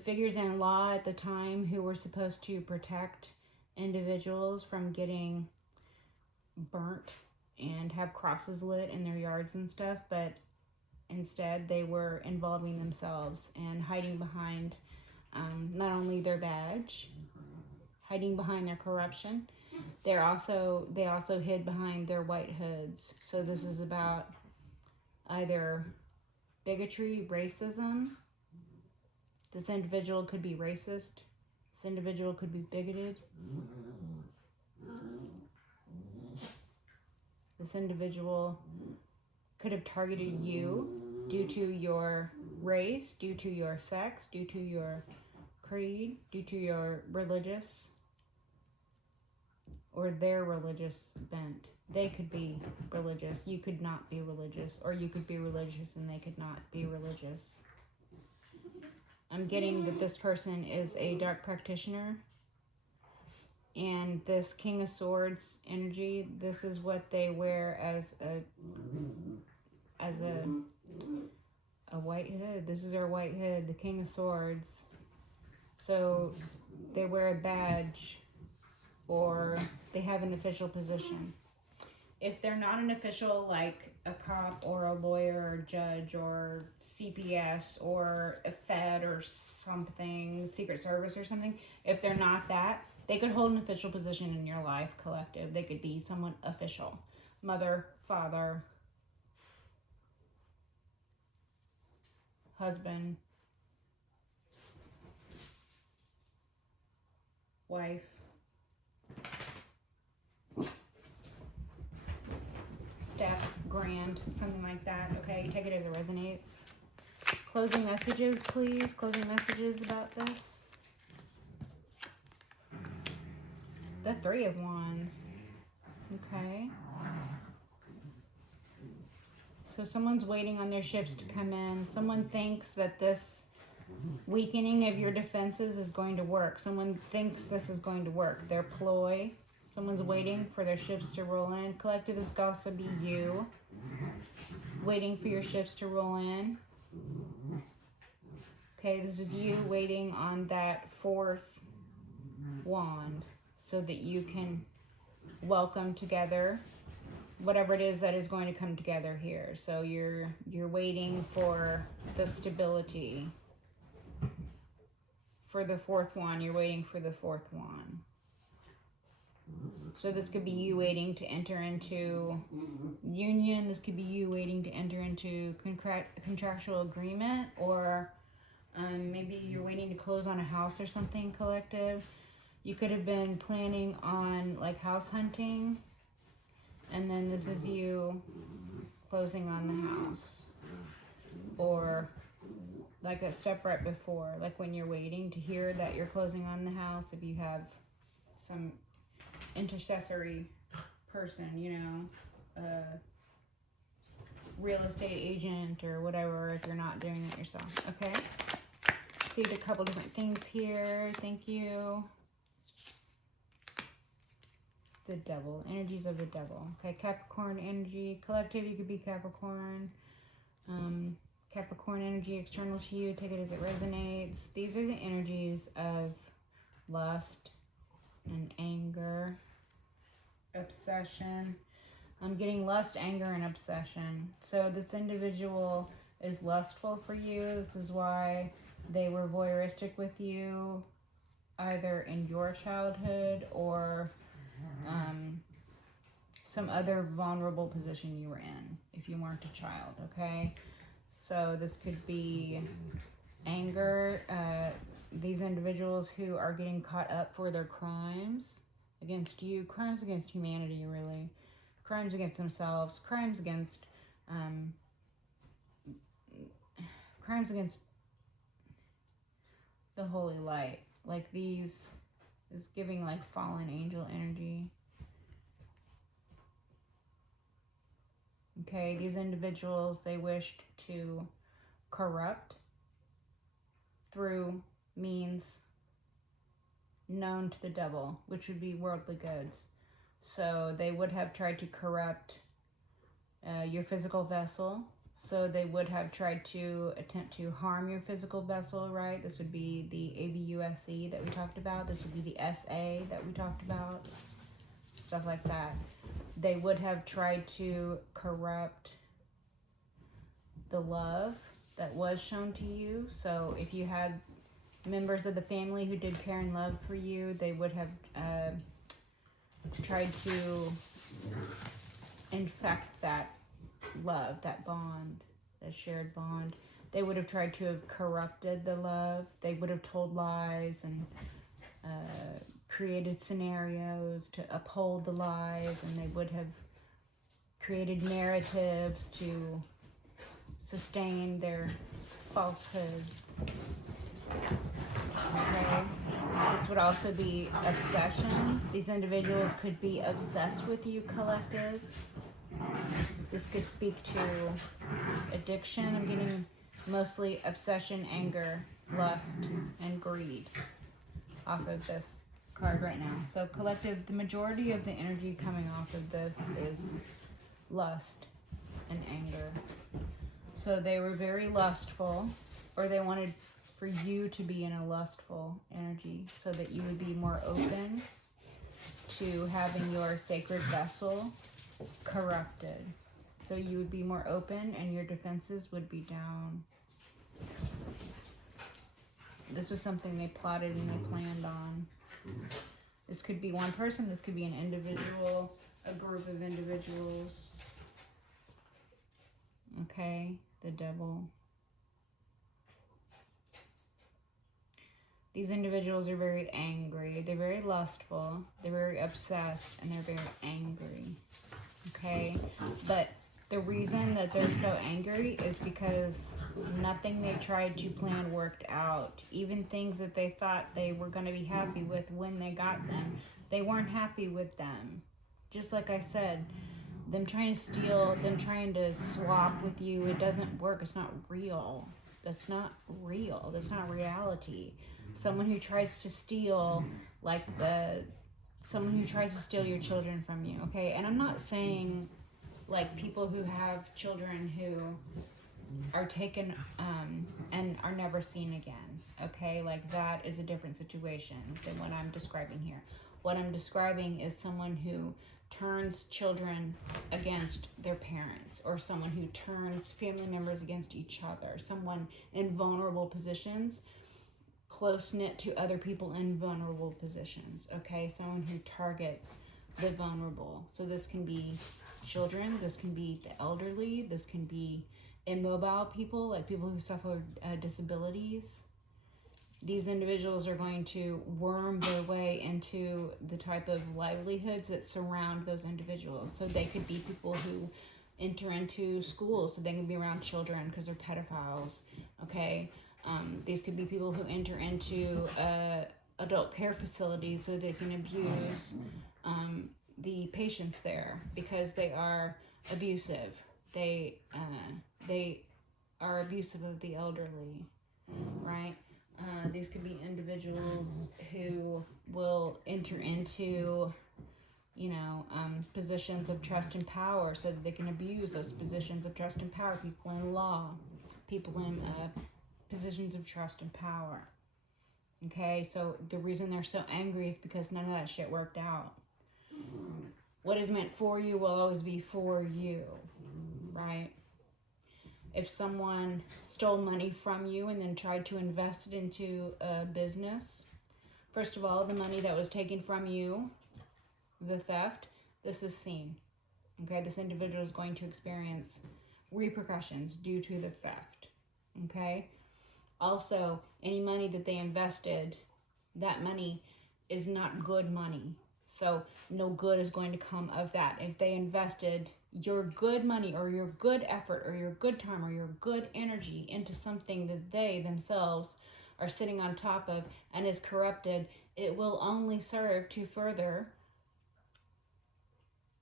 figures in law at the time who were supposed to protect individuals from getting burnt and have crosses lit in their yards and stuff, but instead they were involving themselves and hiding behind not only their badge, hiding behind their corruption, they also hid behind their white hoods. So this is about either bigotry, racism. This individual could be racist. This individual could be bigoted. This individual could have targeted you due to your race, due to your sex, due to your creed, due to your religious or their religious bent. They could be religious. You could not be religious, or you could be religious and they could not be religious. I'm getting that this person is a dark practitioner, and this King of Swords energy, this is what they wear as a white hood. This is our white hood, the King of Swords. So they wear a badge, or they have an official position. If they're not an official, like a cop or a lawyer or judge or CPS or a Fed or something, Secret Service or something, if they're not that, they could hold an official position in your life collective. They could be someone official. Mother, father, husband, wife, step, grand, something like that. Okay, take it as it resonates. Closing messages, please. Closing messages about this. The Three of Wands. Okay. So someone's waiting on their ships to come in. Someone thinks that this weakening of your defenses is going to work. Someone thinks this is going to work. Their ploy. Someone's waiting for their ships to roll in. Collective is also be you. Waiting for your ships to roll in. Okay, this is you waiting on that fourth wand so that you can welcome together whatever it is that is going to come together here. So you're waiting for the stability. For the fourth wand, you're waiting for the fourth wand. So this could be you waiting to enter into union. This could be you waiting to enter into contractual agreement, or maybe you're waiting to close on a house or something, collective. You could have been planning on like house hunting, and then this is you closing on the house. Or like that step right before, like when you're waiting to hear that you're closing on the house, if you have some intercessory person, you know, real estate agent or whatever, if you're not doing it yourself. Okay, see a couple different things here. Thank you. The Devil, energies of the Devil. Okay, Capricorn energy, collective, you could be Capricorn. Capricorn energy external to you, take it as it resonates. These are the energies of lust, and anger, obsession. I'm getting lust, anger, and obsession. So this individual is lustful for you. This is why they were voyeuristic with you, either in your childhood or some other vulnerable position you were in if you weren't a child, okay? So this could be anger, these individuals who are getting caught up for their crimes against you, crimes against humanity, really, crimes against themselves, crimes against the holy light. Like these is giving like fallen angel energy. Okay, these individuals, they wished to corrupt through means known to the devil, which would be worldly goods. So they would have tried to corrupt your physical vessel. So they would have tried to attempt to harm your physical vessel, right? This would be the AVUSE that we talked about. This would be the SA that we talked about. Stuff like that. They would have tried to corrupt the love that was shown to you. So if you had members of the family who did care and love for you, they would have tried to infect that love, that bond, that shared bond. They would have tried to have corrupted the love. They would have told lies and created scenarios to uphold the lies, and they would have created narratives to sustain their falsehoods. Okay. This would also be obsession. These individuals could be obsessed with you, collective. This could speak to addiction. I'm getting mostly obsession, anger, lust, and greed off of this card right now. So collective, the majority of the energy coming off of this is lust and anger. So they were very lustful, or they wanted for you to be in a lustful energy so that you would be more open to having your sacred vessel corrupted. So you would be more open and your defenses would be down. This was something they plotted and they planned on. This could be one person, this could be an individual, a group of individuals. Okay, the devil. These individuals are very angry, they're very lustful, they're very obsessed, and they're very angry. Okay, but the reason that they're so angry is because nothing they tried to plan worked out. Even things that they thought they were going to be happy with when they got them, they weren't happy with them. Just like I said, them trying to steal, them trying to swap with you, it doesn't work. It's not real. That's not real. That's not reality. Someone who tries to steal, like someone who tries to steal your children from you, okay? And I'm not saying like people who have children who are taken and are never seen again, okay? Like that is a different situation than what I'm describing here. What I'm describing is someone who turns children against their parents, or someone who turns family members against each other, someone in vulnerable positions, close-knit to other people in vulnerable positions, okay? Someone who targets the vulnerable. So this can be children, this can be the elderly, this can be immobile people, like people who suffer disabilities. These individuals are going to worm their way into the type of livelihoods that surround those individuals. So they could be people who enter into schools so they can be around children because they're pedophiles, okay? These could be people who enter into adult care facilities so they can abuse the patients there because they are abusive. They are abusive of the elderly, right? These could be individuals who will enter into, positions of trust and power so that they can abuse those positions of trust and power. People in law, people in positions of trust and power. Okay, so the reason they're so angry is because none of that shit worked out. What is meant for you will always be for you, right? If someone stole money from you and then tried to invest it into a business, first of all, the money that was taken from you, the theft, this is seen. Okay, this individual is going to experience repercussions due to the theft. Okay? Also, any money that they invested, that money is not good money. So no good is going to come of that. If they invested your good money or your good effort or your good time or your good energy into something that they themselves are sitting on top of and is corrupted, it will only serve to further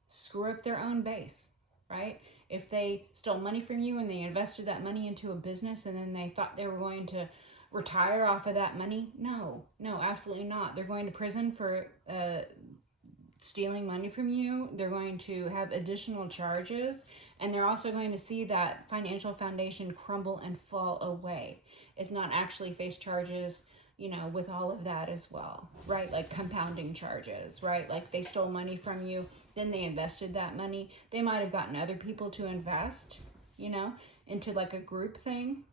screw up their own base, right? If they stole money from you and they invested that money into a business and then they thought they were going to retire off of that money, no, absolutely not. They're going to prison for stealing money from you. They're going to have additional charges, and they're also going to see that financial foundation crumble and fall away, if not actually face charges, with all of that as well, right? Like compounding charges, right? Like they stole money from you, then they invested that money. They might have gotten other people to invest, into like a group thing,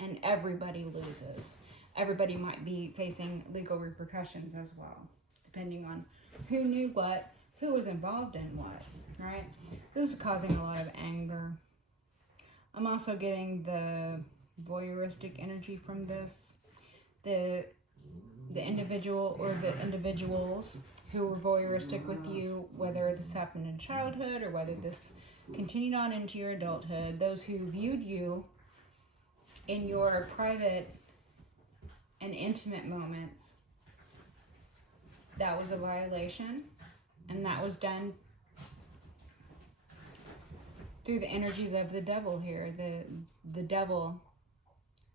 and everybody loses. Everybody might be facing legal repercussions as well, depending on who knew what, who was involved in what, right? This is causing a lot of anger. I'm also getting the voyeuristic energy from this. The individual or the individuals who were voyeuristic with you, whether this happened in childhood or whether this continued on into your adulthood, those who viewed you in your private and intimate moments, that was a violation, and that was done through the energies of the devil here. The devil,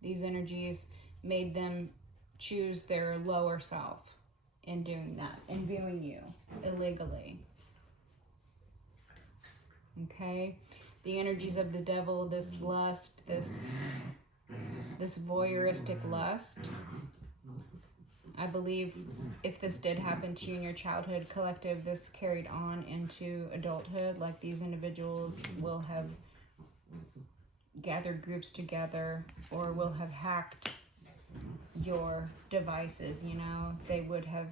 these energies made them choose their lower self in doing that, in viewing you illegally. Okay? The energies of the devil, this lust, this voyeuristic lust, I believe if this did happen to you in your childhood, collective, this carried on into adulthood. Like these individuals will have gathered groups together or will have hacked your devices, They would have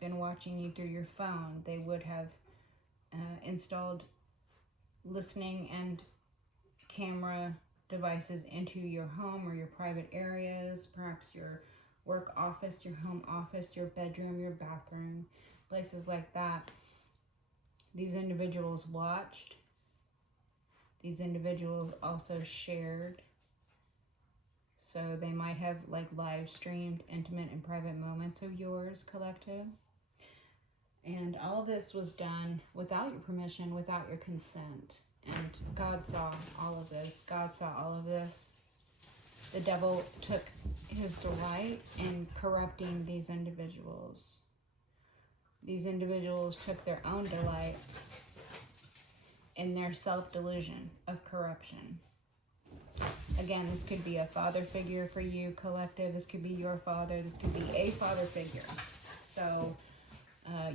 been watching you through your phone. They would have installed listening and camera devices into your home or your private areas, perhaps your work office, your home office, your bedroom, your bathroom, places like that. These individuals watched. These individuals also shared. So they might have like live streamed intimate and private moments of yours, collective. And all this was done without your permission, without your consent. And God saw all of this. God saw all of this. The devil took his delight in corrupting these individuals. These individuals took their own delight in their self-delusion of corruption. Again, this could be a father figure for you, collective. This could be your father. This could be a father figure. So,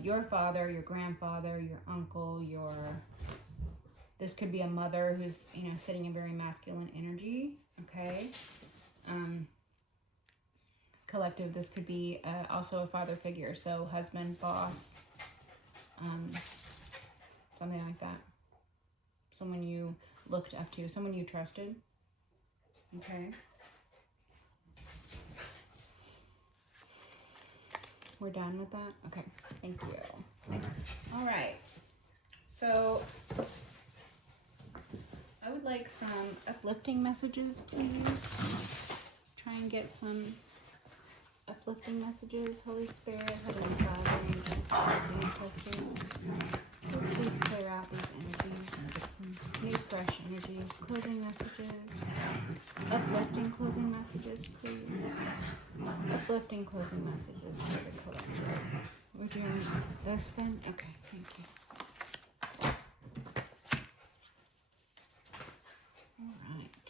your father, your grandfather, your uncle, this could be a mother who's, sitting in very masculine energy, okay? Collective, this could be also a father figure. So, husband, boss, something like that. Someone you looked up to, someone you trusted. Okay. We're done with that? Okay. Thank you. All right. So, I would like some uplifting messages, please. Try and get some uplifting messages. Holy Spirit, Heavenly Father, angels, ancestors. Please clear out these energies and get some new, fresh energies. Closing messages. Uplifting closing messages, please. Uplifting closing messages for the collective. We're doing this then? Okay, thank you. Alright.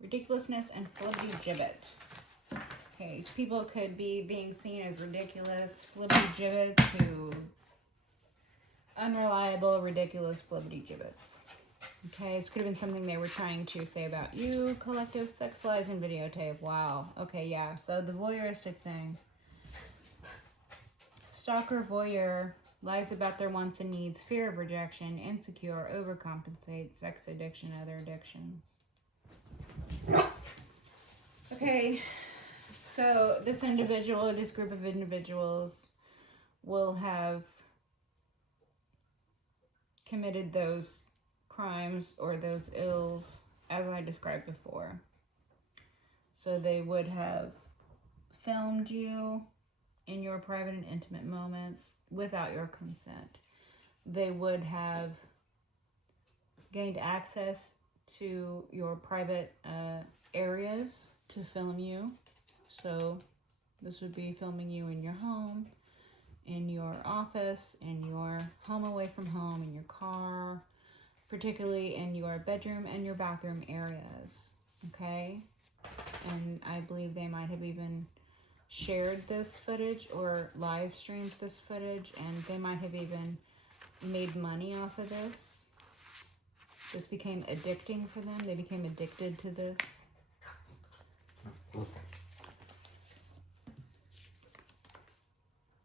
Ridiculousness and flippity gibbet. Okay, so people could be being seen as ridiculous, flippity gibbets, to unreliable, ridiculous, flippity gibbets. Okay, this could have been something they were trying to say about you. Collective sex lies and videotape. Wow. Okay, yeah. So the voyeuristic thing. Stalker, voyeur, lies about their wants and needs, fear of rejection, insecure, overcompensate, sex addiction, other addictions. Okay, so this individual, this group of individuals, will have committed those crimes or those ills as I described before. So they would have filmed you in your private and intimate moments without your consent. They would have gained access to your private areas to film you. So this would be filming you in your home, in your office, in your home away from home, in your car, particularly in your bedroom and your bathroom areas, okay? And I believe they might have even shared this footage or live streamed this footage, and they might have even made money off of this. This became addicting for them. They became addicted to this.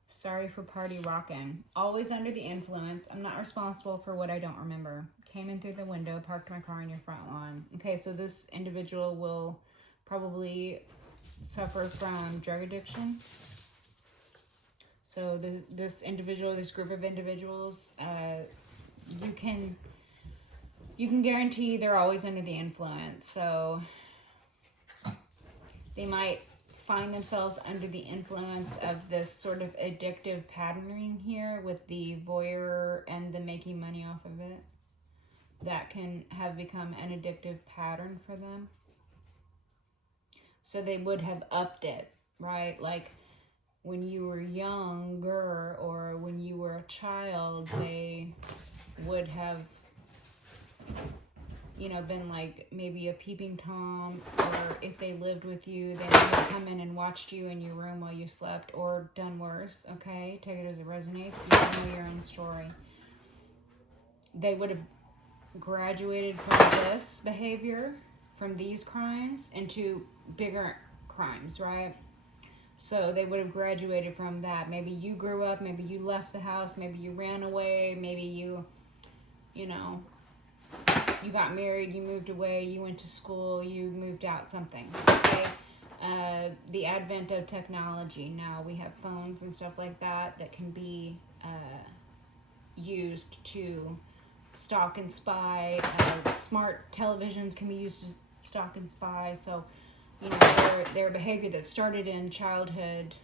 Sorry for party rockin'. Always under the influence. I'm not responsible for what I don't remember. Came in through the window, parked my car in your front lawn. Okay, so this individual will probably suffer from drug addiction. So this individual, this group of individuals, you can guarantee they're always under the influence. So they might find themselves under the influence of this sort of addictive patterning here with the voyeur and the making money off of it. That can have become an addictive pattern for them. So they would have upped it, right? Like when you were younger or when you were a child, they would have, you know, been like maybe a peeping Tom, or if they lived with you, they might have come in and watched you in your room while you slept, or done worse, okay? Take it as it resonates. You know your own story. They would have graduated from this behavior, from these crimes, into bigger crimes, right? So they would have graduated from that. Maybe you grew up, maybe you left the house, maybe you ran away, maybe you know, you got married, you moved away, you went to school, you moved out, something, okay? The advent of technology. Now we have phones and stuff like that that can be used to stalk and spy. Smart televisions can be used to stalk and spy. So, you know, their behavior that started in childhood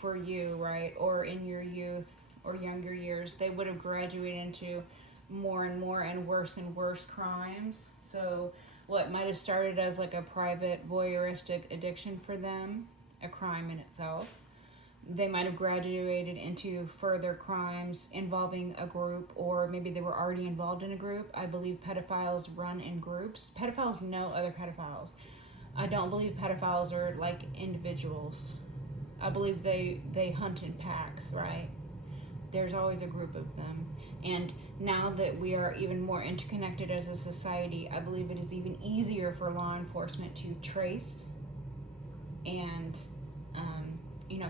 for you, right, or in your youth or younger years, they would have graduated into more and more and worse crimes. So what might have started as like a private voyeuristic addiction for them, a crime in itself, they might have graduated into further crimes involving a group, or maybe they were already involved in a group. I believe pedophiles run in groups. Pedophiles know other pedophiles. I don't believe pedophiles are like individuals. I believe they hunt in packs, right? There's always a group of them. And now that we are even more interconnected as a society, I believe it is even easier for law enforcement to trace and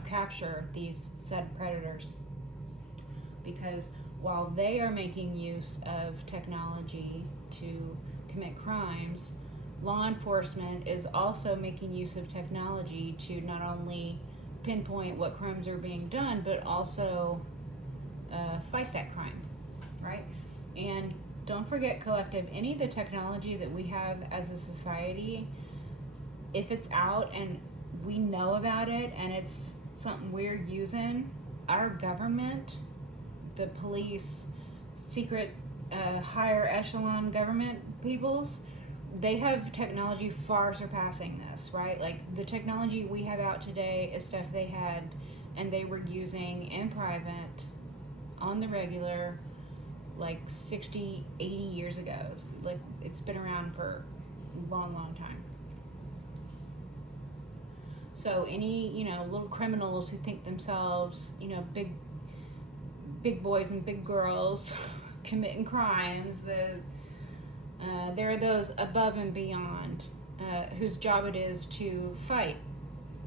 capture these said predators. Because while they are making use of technology to commit crimes, law enforcement is also making use of technology to not only pinpoint what crimes are being done, but also fight that crime, right? And don't forget, collective, any of the technology that we have as a society, if it's out and we know about it and it's something we're using, our government, the police, secret, higher echelon government peoples, they have technology far surpassing this, right? Like the technology we have out today is stuff they had and they were using in private on the regular like 60, 80 years ago. Like it's been around for a long time. So any, little criminals who think themselves, big boys and big girls committing crimes, there are those above and beyond whose job it is to fight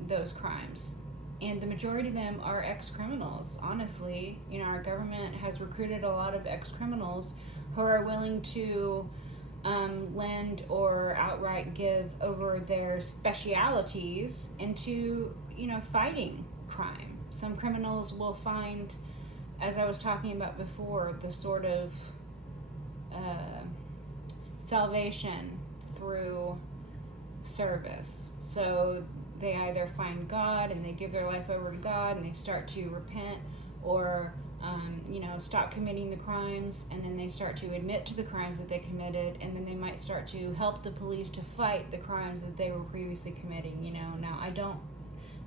those crimes. And the majority of them are ex-criminals, honestly. Our government has recruited a lot of ex-criminals who are willing to lend or outright give over their specialities into, fighting crime. Some criminals will find, as I was talking about before, the sort of uh, salvation through service. So they either find God and they give their life over to God and they start to repent, or stop committing the crimes, and then they start to admit to the crimes that they committed, and then they might start to help the police to fight the crimes that they were previously committing. Now I don't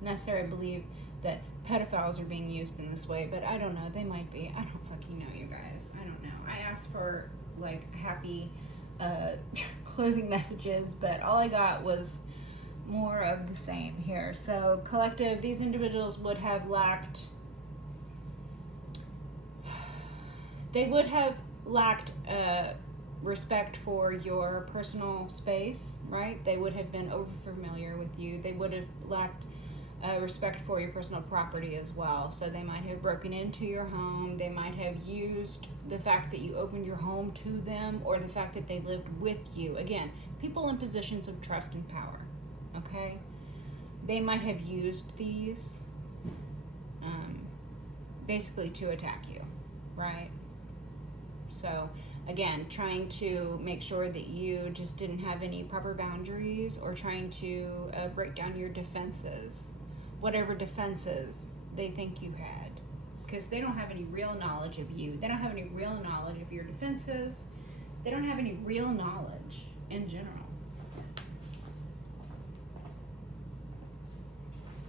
necessarily believe that pedophiles are being used in this way, but I don't know, they might be. I don't fucking know, you guys. I don't know. I asked for happy closing messages, but all I got was more of the same here. So collective, these individuals would have lacked respect for your personal space, right? They would have been over familiar with you. They would have lacked respect for your personal property as well. So they might have broken into your home. They might have used the fact that you opened your home to them, or the fact that they lived with you. Again, people in positions of trust and power, okay? They might have used these basically to attack you, right? So again, trying to make sure that you just didn't have any proper boundaries, or trying to break down your defenses, whatever defenses they think you had, because they don't have any real knowledge of you. They don't have any real knowledge of your defenses. They don't have any real knowledge in general.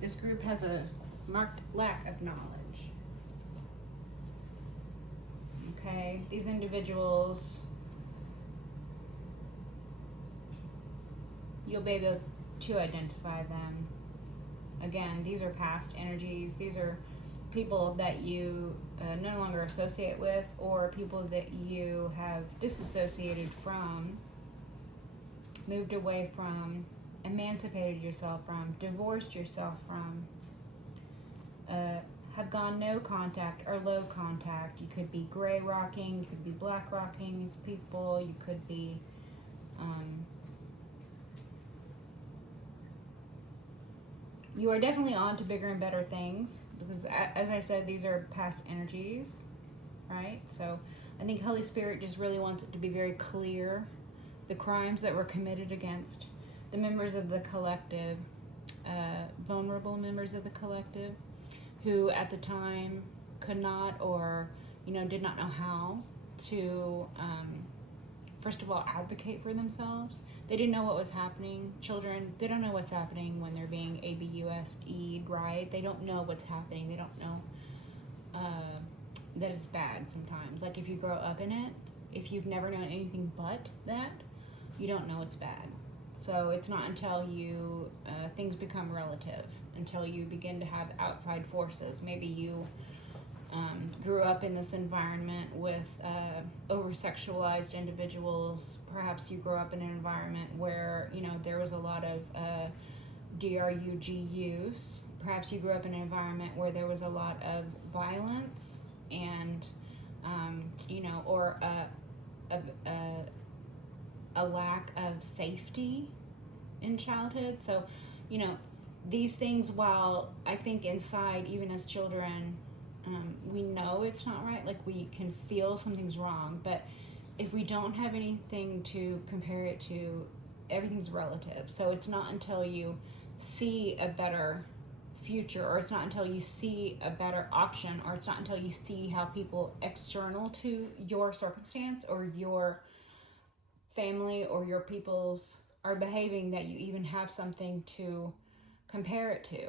This group has a marked lack of knowledge. Okay, these individuals, you'll be able to identify them. Again, these are past energies. These are people that you no longer associate with, or people that you have disassociated from, moved away from, emancipated yourself from, divorced yourself from, have gone no contact or low contact. You could be gray rocking, you could be black rocking these people, you could be you are definitely on to bigger and better things, because as I said, these are past energies, right? So I think Holy Spirit just really wants it to be very clear, the crimes that were committed against the members of the collective, vulnerable members of the collective, who at the time could not, or did not know how to first of all advocate for themselves. They didn't know what was happening. Children, they don't know what's happening when they're being ABUSE'd, right? They don't know what's happening. They don't know that it's bad sometimes. Like, if you grow up in it, if you've never known anything but that, you don't know it's bad. So it's not until you things become relative, until you begin to have outside forces. Maybe you grew up in this environment with over-sexualized individuals. Perhaps you grew up in an environment where there was a lot of drug use. Perhaps you grew up in an environment where there was a lot of violence, and or a lack of safety in childhood. So these things, while I think inside, even as children, we know it's not right, like we can feel something's wrong, but if we don't have anything to compare it to, everything's relative. So it's not until you see a better future, or it's not until you see a better option, or it's not until you see how people external to your circumstance or your family or your peoples are behaving, that you even have something to compare it to.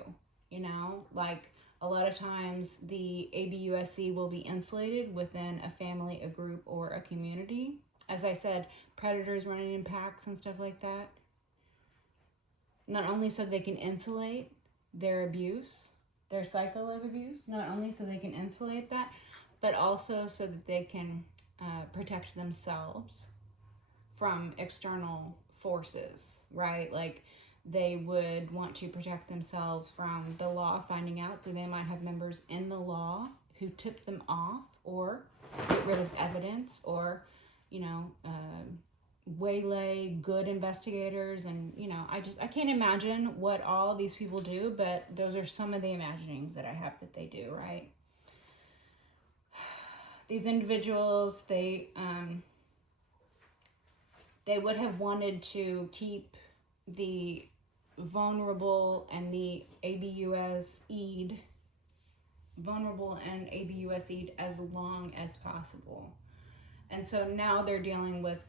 Like, a lot of times the ABUSC will be insulated within a family, a group, or a community. As I said, predators running in packs and stuff like that. Not only so they can insulate, their abuse, their cycle of abuse, not only so they can insulate that, but also so that they can protect themselves from external forces, right? Like they would want to protect themselves from the law finding out, so they might have members in the law who tip them off or get rid of evidence, or, you know, waylay good investigators. And, you know, I can't imagine what all these people do, but those are some of the imaginings that I have that they do, right? These individuals, they would have wanted to keep the vulnerable and the ABUSE'd, vulnerable and ABUSE'd as long as possible. And so now they're dealing with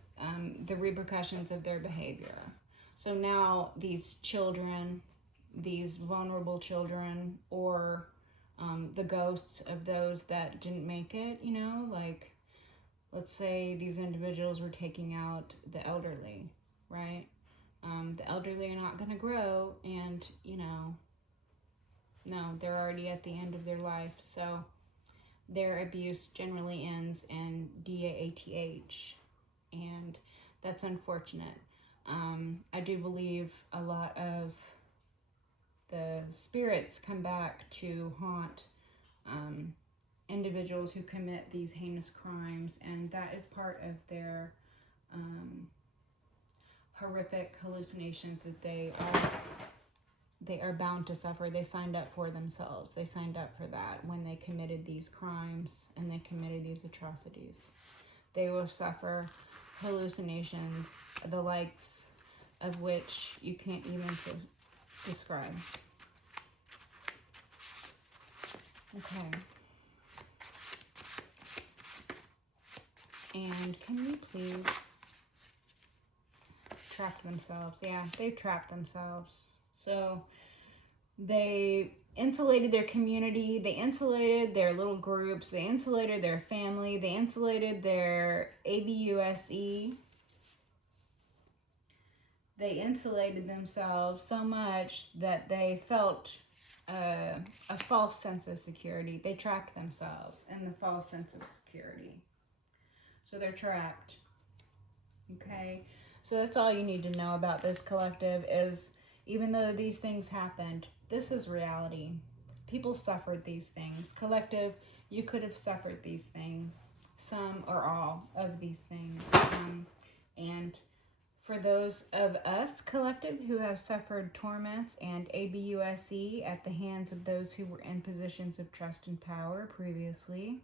the repercussions of their behavior. So now these children, these vulnerable children, or the ghosts of those that didn't make it, you know, like, let's say these individuals were taking out the elderly, right? The elderly are not going to grow, and, you know, no, they're already at the end of their life. So their abuse generally ends in DAATH, and that's unfortunate. I do believe a lot of the spirits come back to haunt individuals who commit these heinous crimes, and that is part of their horrific hallucinations that they are bound to suffer. They signed up for themselves. They signed up for that when they committed these crimes and they committed these atrocities. They will suffer hallucinations, the likes of which you can't even describe. Okay. And can you please trap themselves? Yeah, they've trapped themselves. So they insulated their community, they insulated their little groups, they insulated their family, they insulated their ABUSE. They insulated themselves so much that they felt a false sense of security. They trapped themselves in the false sense of security. So they're trapped. Okay? So that's all you need to know about this collective is, even though these things happened, this is reality. People suffered these things. Collective, you could have suffered these things. Some or all of these things. And for those of us, collective, who have suffered torments and ABUSE at the hands of those who were in positions of trust and power previously,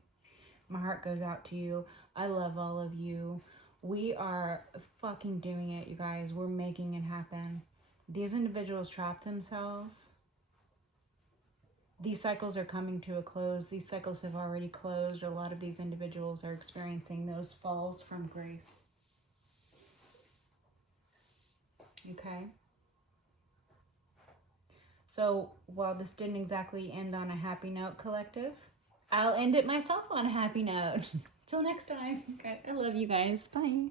my heart goes out to you. I love all of you. We are fucking doing it, you guys. We're making it happen. These individuals trap themselves. These cycles are coming to a close. These cycles have already closed. A lot of these individuals are experiencing those falls from grace. Okay? So while this didn't exactly end on a happy note, collective, I'll end it myself on a happy note. Till next time. Okay, I love you guys. Bye.